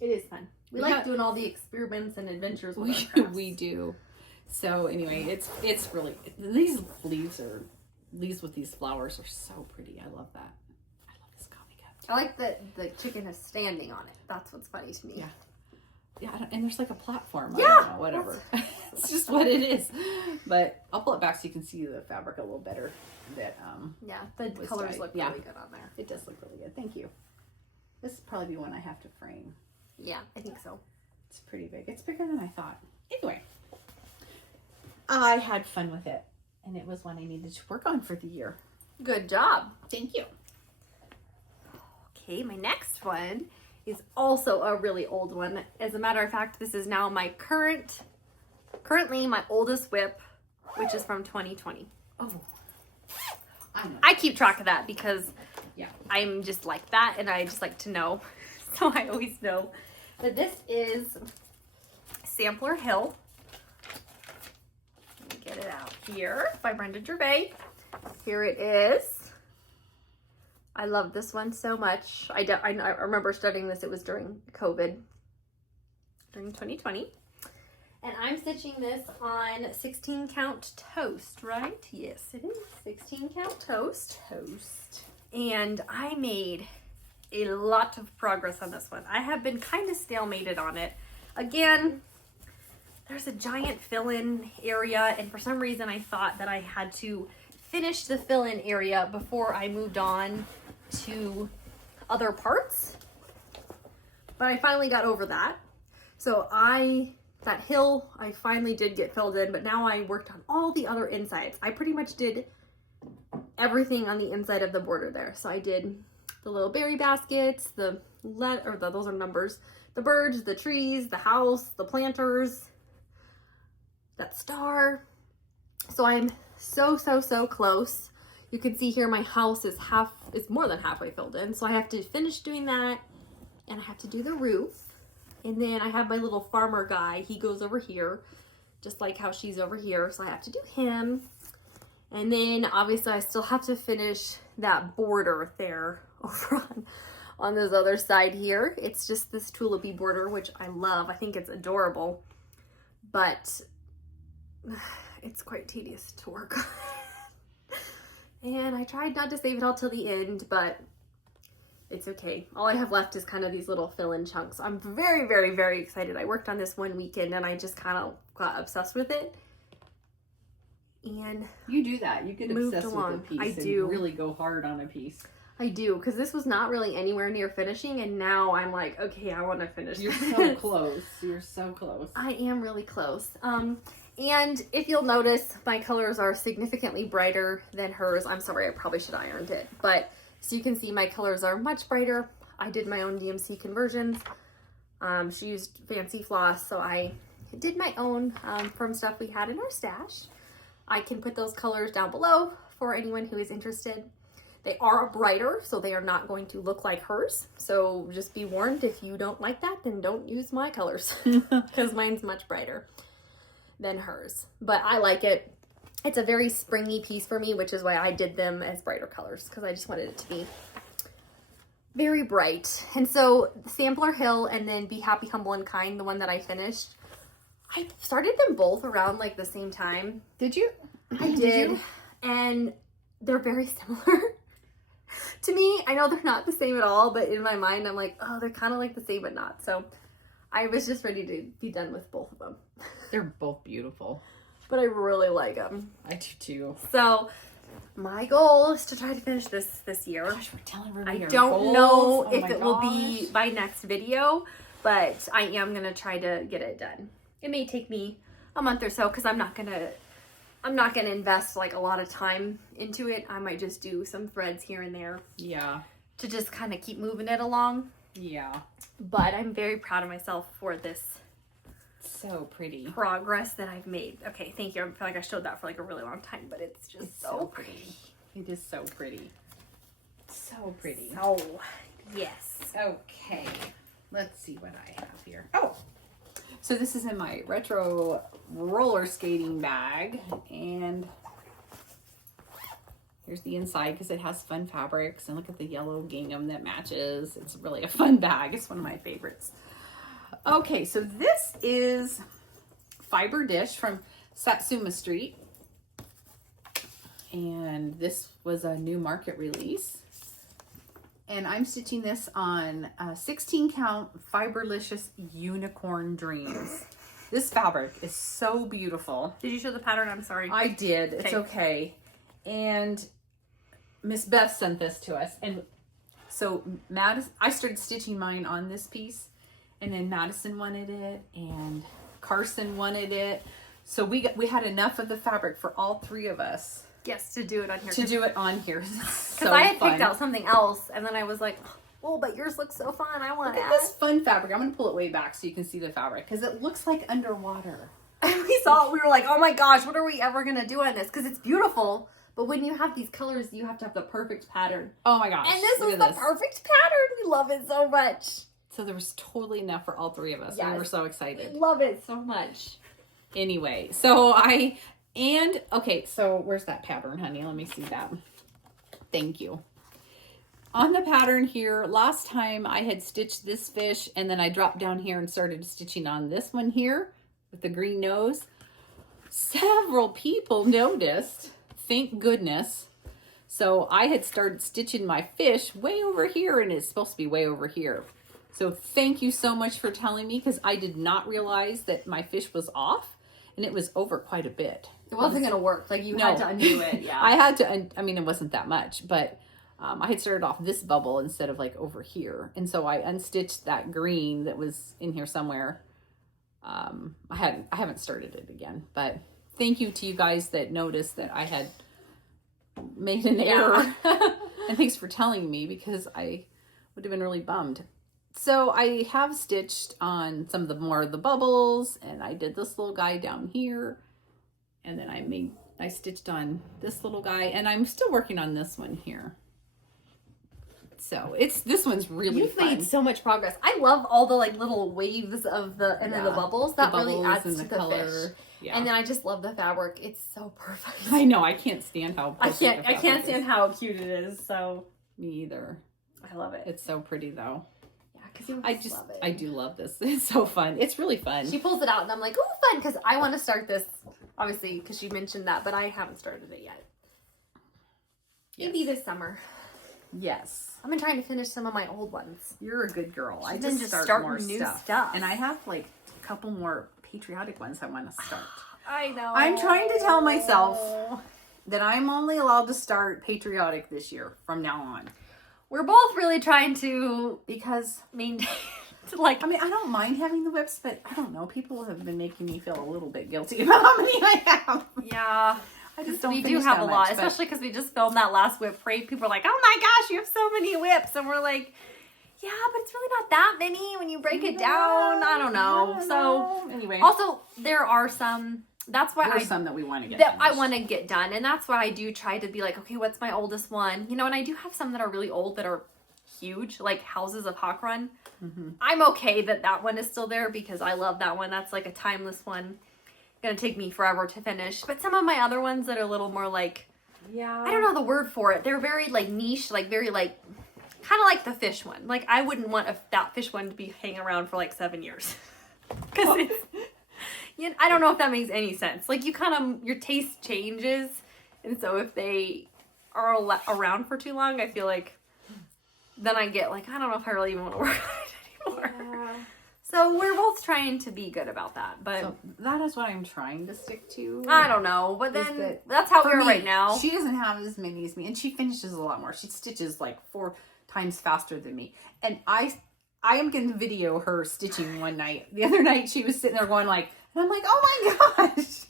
It is fun. We Yeah. like doing all the experiments and adventures with our crafts. We do. So anyway, it's really, these leaves with these flowers are so pretty. I love that. I love this coffee cup. I like that the chicken is standing on it. That's what's funny to me. Yeah. Yeah, and there's like a platform. Yeah, I don't know, whatever. It's just what it is. But I'll pull it back so you can see the fabric a little better. That Yeah, the was colors dyed. look Yeah. really good on there. It does look really good. Thank you. This will probably be one I have to frame. Yeah, I think so. It's pretty big. It's bigger than I thought. Anyway, I had fun with it, and it was one I needed to work on for the year. Good job. Thank you. Okay, my next one is also a really old one. As a matter of fact, this is now my currently my oldest whip, which is from 2020. Oh, I know. I keep track of that because Yeah. I'm just like that and I just like to know. So I always know. But this is Sampler Hill. Let me get it out here by Brenda Gervais. Here it is. I love this one so much. I remember studying this. It was during COVID, during 2020. And I'm stitching this on 16 count toast, right? Yes, it is 16 count toast. And I made a lot of progress on this one. I have been kind of stalemated on it. Again, there's a giant fill-in area, and for some reason I thought that I had to finish the fill-in area before I moved on to other parts. But I finally got over that. So that hill, I finally did get filled in, but now I worked on all the other insides. I pretty much did everything on the inside of the border there. So I did the little berry baskets, those are numbers, the birds, the trees, the house, the planters, that star. So I'm so close. You can see here my house is more than halfway filled in. So I have to finish doing that, and I have to do the roof. And then I have my little farmer guy. He goes over here, just like how she's over here. So I have to do him. And then obviously I still have to finish that border there over on this other side here. It's just this tulipy border, which I love. I think it's adorable, but it's quite tedious to work on. And I tried not to save it all till the end, but it's okay. All I have left is kind of these little fill-in chunks. I'm very excited. I worked on this one weekend and I just kind of got obsessed with it. And you do that. You get obsessed with a piece. I and do. Really go hard on a piece. I do, because this was not really anywhere near finishing, and now I'm like, okay, I want to finish. You're so close. You're so close. I am really close. And if you'll notice, my colors are significantly brighter than hers. I'm sorry, I probably should have ironed it, but so you can see my colors are much brighter. I did my own DMC conversions. She used fancy floss, so I did my own from stuff we had in our stash. I can put those colors down below for anyone who is interested. They are brighter, so they are not going to look like hers. So just be warned, if you don't like that, then don't use my colors because mine's much brighter than hers. But I like it. It's a very springy piece for me, which is why I did them as brighter colors, because I just wanted it to be very bright. And so Sampler Hill and then Be Happy, Humble, and Kind, the one that I finished, I started them both around like the same time. Did you? I did. And they're very similar to me. I know they're not the same at all, but in my mind, I'm like, oh, they're kind of like the same, but not. So I was just ready to be done with both of them. They're both beautiful. But I really like them. I do too. So my goal is to try to finish this year. Gosh, we're telling everybody I our don't goals. know Oh if my it will gosh. be my next video, but I am going to try to get it done. It may take me a month or so because I'm not going to invest like a lot of time into it. I might just do some threads here and there. Yeah. To just kind of keep moving it along. Yeah. But I'm very proud of myself for this So pretty. progress that I've made. Okay, thank you. I feel like I showed that for like a really long time, but it's just so pretty. It is so pretty. So pretty. Oh, yes. Okay. Let's see what I have here. Oh! So this is in my retro roller skating bag, and here's the inside because it has fun fabrics, and look at the yellow gingham that matches. It's really a fun bag. It's one of my favorites. Okay, so this is Fiber Dish from Satsuma Street, and this was a new market release. And I'm stitching this on 16 count Fiberlicious Unicorn Dreams. This fabric is so beautiful. Did you show the pattern? I'm sorry. I did. It's okay. And Miss Beth sent this to us. And so Madison, I started stitching mine on this piece, and then Madison wanted it and Carson wanted it. So we had enough of the fabric for all three of us. Yes, to do it on here. To do it on here. Because I had picked out something else, and then I was like, oh, but yours looks so fun. I want Look to at this fun fabric. I'm going to pull it way back so you can see the fabric, because it looks like underwater. And we saw it. We were like, oh my gosh, what are we ever going to do on this? Because it's beautiful. But when you have these colors, you have to have the perfect pattern. Oh my gosh. And this look was at the perfect pattern. We love it so much. So there was totally enough for all three of us. Yes. We were so excited. We love it so much. Anyway, so okay, so where's that pattern, honey? Let me see that. Thank you. On the pattern here, last time I had stitched this fish, and then I dropped down here and started stitching on this one here with the green nose. Several people noticed, thank goodness. So I had started stitching my fish way over here, and it's supposed to be way over here. So thank you so much for telling me, because I did not realize that my fish was off, and it was over quite a bit. It wasn't going to work. Like, you had to undo it. Yeah. I had to, I mean, it wasn't that much, but I had started off this bubble instead of like over here. And so I unstitched that green that was in here somewhere. I haven't started it again, but thank you to you guys that noticed that I had made an error. And thanks for telling me, because I would have been really bummed. So I have stitched on some of the more of the bubbles, and I did this little guy down here, and then I stitched on this little guy, and I'm still working on this one here. So this one's really You've fun. made so much progress. I love all the like little waves of the and then the bubbles. That really adds to the color. Fish. Yeah. And then I just love the fabric. It's so perfect. I know. I can't stand how I can't stand how cute it is. So me either. I love it. It's so pretty though. Yeah, because love it. I do love this. It's so fun. It's really fun. She pulls it out and I'm like, oh, fun, because I want to start this. Obviously, because she mentioned that, but I haven't started it yet. Yes. Maybe this summer. Yes. I've been trying to finish some of my old ones. You're a good girl. I then just just start more new stuff. And I have like a couple more patriotic ones I want to start. I know. I'm trying to tell myself that I'm only allowed to start patriotic this year from now on. We're both really trying to Because maintain. I mean, I don't mind having the whips, but I don't know. People have been making me feel a little bit guilty about how many I have. Yeah. I just don't We do finish have that a lot, much, especially because we just filmed that last whip parade. People are like, oh my gosh, you have so many whips. And we're like, yeah, but it's really not that many when you break it down. I don't know. So anyway, also there are some, that's why there's some that we want to get that I finished. want to get done. And that's why I do try to be like, okay, what's my oldest one? You know, and I do have some that are really old that are huge, like Houses of Hawk Run. Mm-hmm. I'm okay that one is still there because I love that one. That's like a timeless one. Gonna take me forever to finish. But some of my other ones that are a little more like, I don't know the word for it. They're very like niche, like very like, kind of like the fish one. Like I wouldn't want that fish one to be hanging around for like 7 years. Because it's, I don't know if that makes any sense. Like you kind of, your taste changes. And so if they are around for too long, I feel like then I get like, I don't know if I really even want to work on it anymore. Yeah. So we're both trying to be good about that, but So that is what I'm trying to stick to. I don't know. But then that's how we are right now. She doesn't have as many as me, and she finishes a lot more. She stitches like 4 times faster than me. And I am going to video her stitching one night. The other night she was sitting there going like, and I'm like, oh my gosh.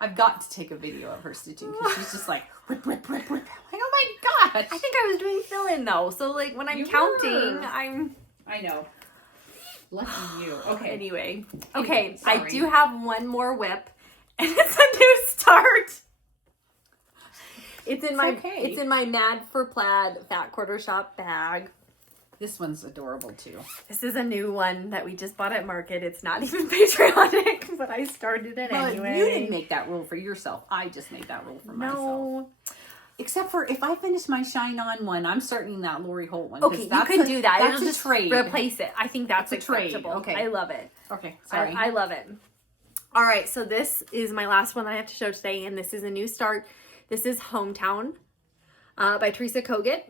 I've got to take a video of her stitching because she's just like, rip, rip, rip, rip. I'm like, oh my gosh. I think I was doing fill-in though. So like when I'm You counting, were. I know. Lucky you. Okay. Anyway, okay, sorry. I do have one more whip, and it's a new start. It's in my Mad for Plaid Fat Quarter Shop bag. This one's adorable too. This is a new one that we just bought at Market. It's not even patriotic, but I started it anyway. You didn't make that rule for yourself. I just made that rule for myself. Except for if I finish my Shine On one, I'm starting that Lori Holt one. Okay, you can do that. That's It'll a just trade. replace it. I think that's a trade. acceptable. Okay. I love it. Okay, sorry. I love it. All right, so this is my last one that I have to show today, and this is a new start. This is Hometown by Teresa Kogut,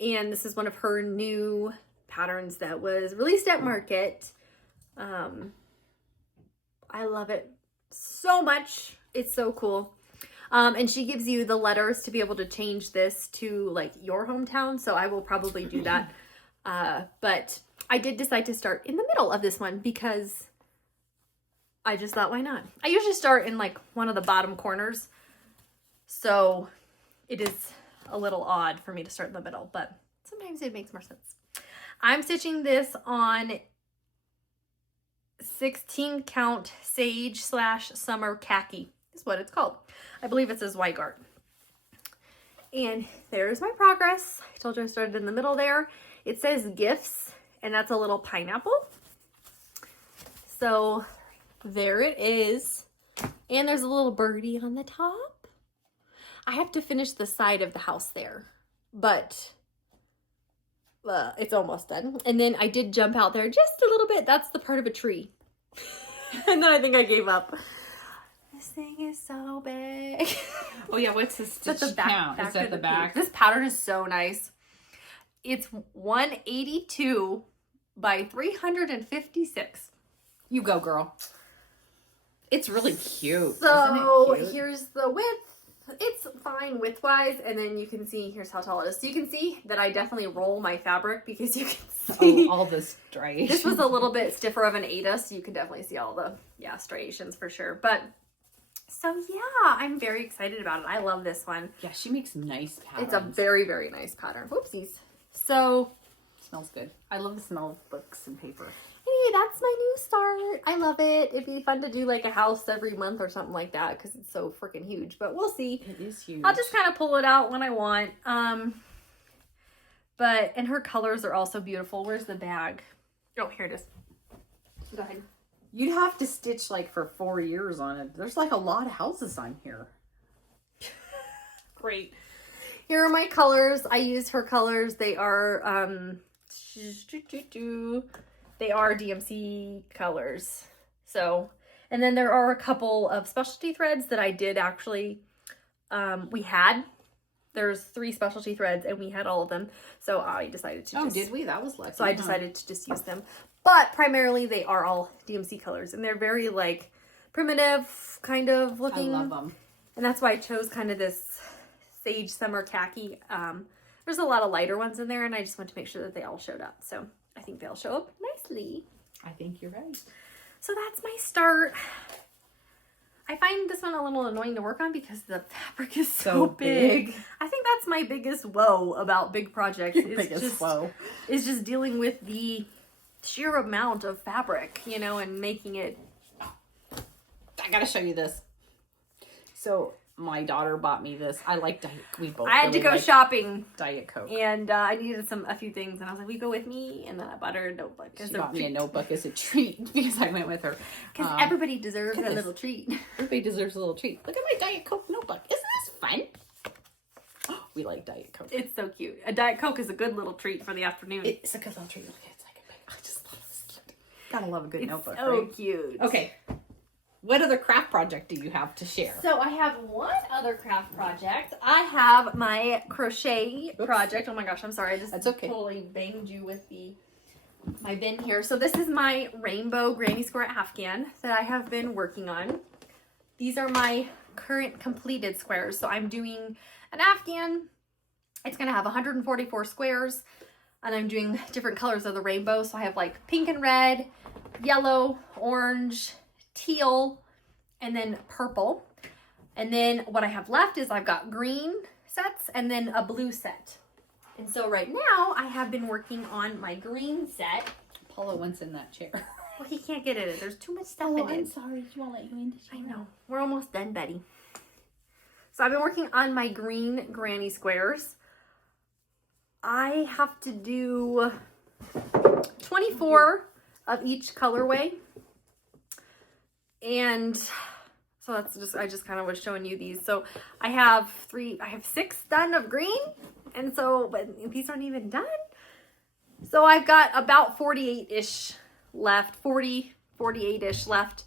and this is one of her new patterns that was released at Market. I love it so much. It's so cool. And she gives you the letters to be able to change this to like your hometown. So I will probably do that. But I did decide to start in the middle of this one because I just thought, why not? I usually start in like one of the bottom corners. So it is a little odd for me to start in the middle, but sometimes it makes more sense. I'm stitching this on 16 count Sage / Summer Khaki is what it's called. I believe it says Weigart. And there's my progress. I told you I started in the middle there. It says Gifts, and that's a little pineapple. So there it is. And there's a little birdie on the top. I have to finish the side of the house there, but it's almost done. And then I did jump out there just a little bit. That's the part of a tree. And then I think I gave up. This thing is so big. Oh yeah, what's the stitch count? Is that the back? This pattern is so nice. It's 182 by 356. You go, girl. It's really cute. So Isn't it cute? here's the width. It's fine width-wise, and then you can see, here's how tall it is. So you can see that I definitely roll my fabric because you can see. Oh, all the striations. This was a little bit stiffer of an Ada, so you can definitely see all the, striations for sure. But, so yeah, I'm very excited about it. I love this one. Yeah, she makes nice patterns. It's a very, very nice pattern. Whoopsies. So, Smells good. I love the smell of books and paper. Hey, that's my new start. I love it. It'd be fun to do like a house every month or something like that because it's so freaking huge. But we'll see. It is huge. I'll just kind of pull it out when I want. But and her colors are also beautiful. Where's the bag? Oh, here it is. Go ahead. You'd have to stitch like for 4 years on it. There's like a lot of houses on here. Great. Here are my colors. I use her colors. They are DMC colors. So, and then there are a couple of specialty threads that I did actually, there's 3 specialty threads and we had all of them. So I decided to Oh, did we? That was lucky. So I decided to just use them. But primarily they are all DMC colors and they're very like primitive kind of looking. I love them. And that's why I chose kind of this sage summer khaki. There's a lot of lighter ones in there and I just want to make sure that they all showed up. So I think they'll show up nicely. I think you're right. So that's my start. I find this one a little annoying to work on because the fabric is so big. I think that's my biggest woe about big projects. Is just dealing with the sheer amount of fabric, you know, and making it. I gotta show you this. So my daughter bought me this. I like Diet. We both. I had to go shopping. Diet Coke. And I needed a few things, and I was like, "Will you go with me?" And then I bought her a notebook. She bought me a notebook as a treat because I went with her. Because everybody deserves a little treat. Everybody deserves a little treat. Look at my Diet Coke notebook. Isn't this fun? We like Diet Coke. It's so cute. A Diet Coke is a good little treat for the afternoon. It's a good little treat. Look, it's like a big. I just love this. Gotta love a good notebook. So right? cute. Okay. What other craft project do you have to share? So I have one other craft project. I have my crochet project. Oh my gosh, I'm sorry. I just totally banged you with my bin here. So this is my rainbow granny square afghan that I have been working on. These are my current completed squares. So I'm doing an afghan. It's going to have 144 squares. And I'm doing different colors of the rainbow. So I have like pink and red, yellow, orange, teal, and then purple. And then what I have left is I've got green sets and then a blue set. And so right now I have been working on my green set. Paula wants in that chair. Well, he can't get in it. There's too much stuff in it. I'm sorry. She won't let you in the chair. I know. We're almost done, Betty. So I've been working on my green granny squares. I have to do 24 of each colorway. And so I just kind of was showing you these. So I have 6 done of green. And so, but these aren't even done. So I've got about 48-ish left, 48-ish left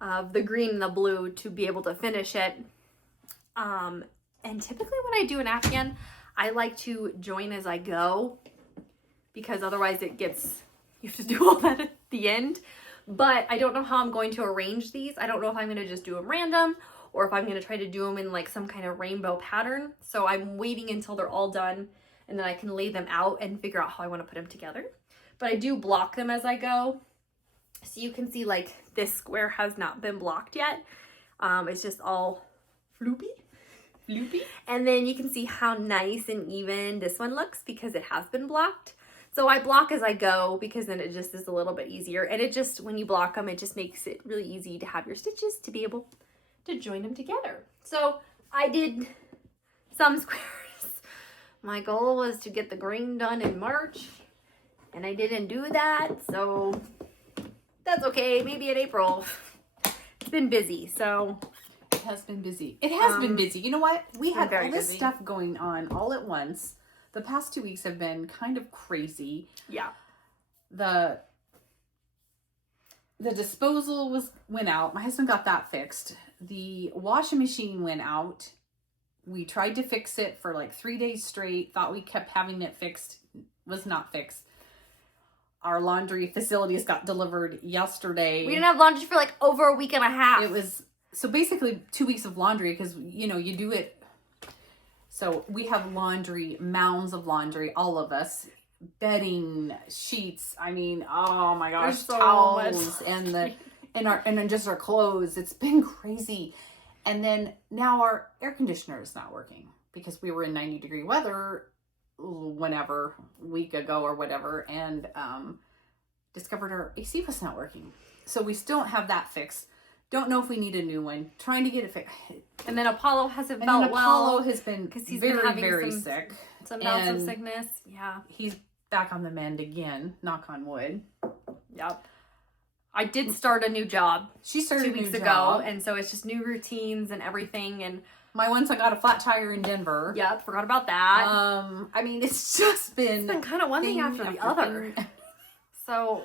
of the green and the blue to be able to finish it. And typically when I do an afghan, I like to join as I go because otherwise you have to do all that at the end. But I don't know how I'm going to arrange these. I don't know if I'm going to just do them random or if I'm going to try to do them in like some kind of rainbow pattern. So I'm waiting until they're all done and then I can lay them out and figure out how I want to put them together. But I do block them as I go. So you can see like this square has not been blocked yet. It's just all floopy. And then you can see how nice and even this one looks because it has been blocked. So I block as I go because then it just is a little bit easier. And it just, when you block them, it just makes it really easy to have your stitches to be able to join them together. So I did some squares. My goal was to get the green done in March and I didn't do that. So that's okay. Maybe in April. It's been busy. So it has been busy. It has been busy. You know what? We had all this busy stuff going on all at once. The past 2 weeks have been kind of crazy. Yeah. The disposal went out. My husband got that fixed. The washing machine went out. We tried to fix it for like 3 days straight. Thought we kept having it fixed. Was not fixed. Our laundry facilities got delivered yesterday. We didn't have laundry for like over a week and a half. It was, so basically 2 weeks of laundry because, you know, you do it. So we have laundry, mounds of laundry, all of us, bedding, sheets. I mean, oh my gosh, so towels and then just our clothes. It's been crazy. And then now our air conditioner is not working because we were in 90-degree weather whenever, a week ago or whatever, and discovered our AC was not working. So we still don't have that fixed. Don't know if we need a new one. Trying to get it fixed. And then Apollo hasn't And felt then well. Apollo has been because he's very, been having very some, sick. Some bouts of And sickness. Yeah. he's back on the mend again. Knock on wood. Yep. I did start a new job. She started 2 a new weeks ago, job. and so it's just new routines and everything. And My one son got a flat tire in Denver. yep, forgot about that. I mean, it's just been... It's been kind of one thing after the other. So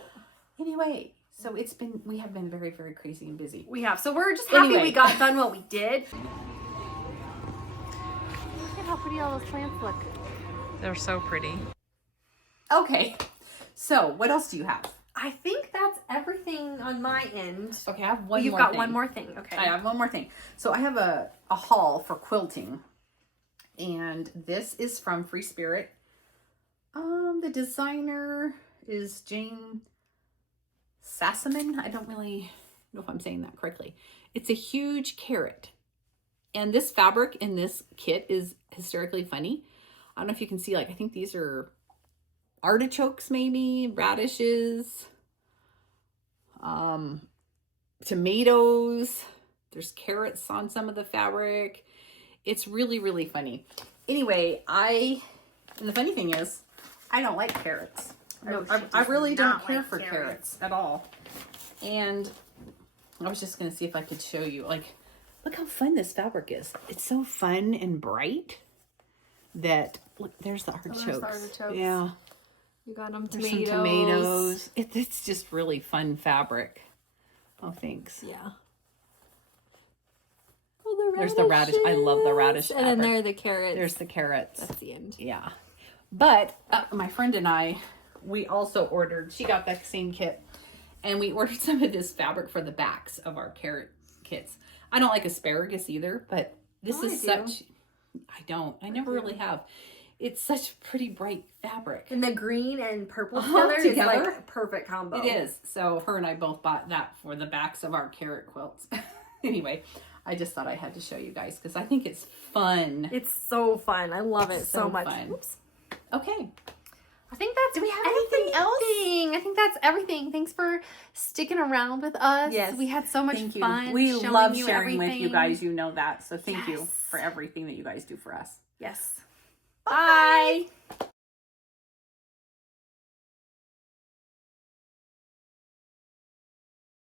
Anyway, so we have been very, very crazy and busy. we have. So we're just happy Anyway. we got done what we did. Look at how pretty all those plants look. They're so pretty. Okay, so what else do you have? I think that's everything on my end. Okay, I have one You've more got thing. one more thing. Okay. I have one more thing. So I have a haul for quilting. And this is from Free Spirit. The designer is Jane Sassaman. I don't really know if I'm saying that correctly. It's a huge carrot. And this fabric in this kit is hysterically funny. I don't know if you can see, like, I think these are artichokes, maybe, radishes, tomatoes. There's carrots on some of the fabric. It's really, really funny. Anyway, and the funny thing is, I don't like carrots. No, I really don't not care like for carrots. carrots at all. And I was just going to see if I could show you, like, look how fun this fabric is. It's so fun and bright that, look, there's the artichokes. artichokes. Yeah. You got them There's tomatoes. some tomatoes. It's just really fun fabric. Oh, thanks. Yeah. Oh, the There's the radish. I love the radish And then fabric. there are the carrots. There's the carrots. That's the end. Yeah. But my friend and I, we also ordered, she got that same kit, and we ordered some of this fabric for the backs of our carrot kits. I don't like asparagus either, but this Oh, is I do. such, I don't. I never really have. It's such pretty bright fabric. And the green and purple All together is together? like a perfect combo. It is. So her and I both bought that for the backs of our carrot quilts. Anyway, I just thought I had to show you guys because I think it's fun. It's so fun. I love it so much. fun. Oops. Okay. I think that's. Do we have anything else? I think that's everything. Thanks for sticking around with us. Yes. We had so much Thank you. fun. We showing love you sharing with you everything. guys. You know that. So thank you Yes. for everything that you guys do for us. Yes. Bye.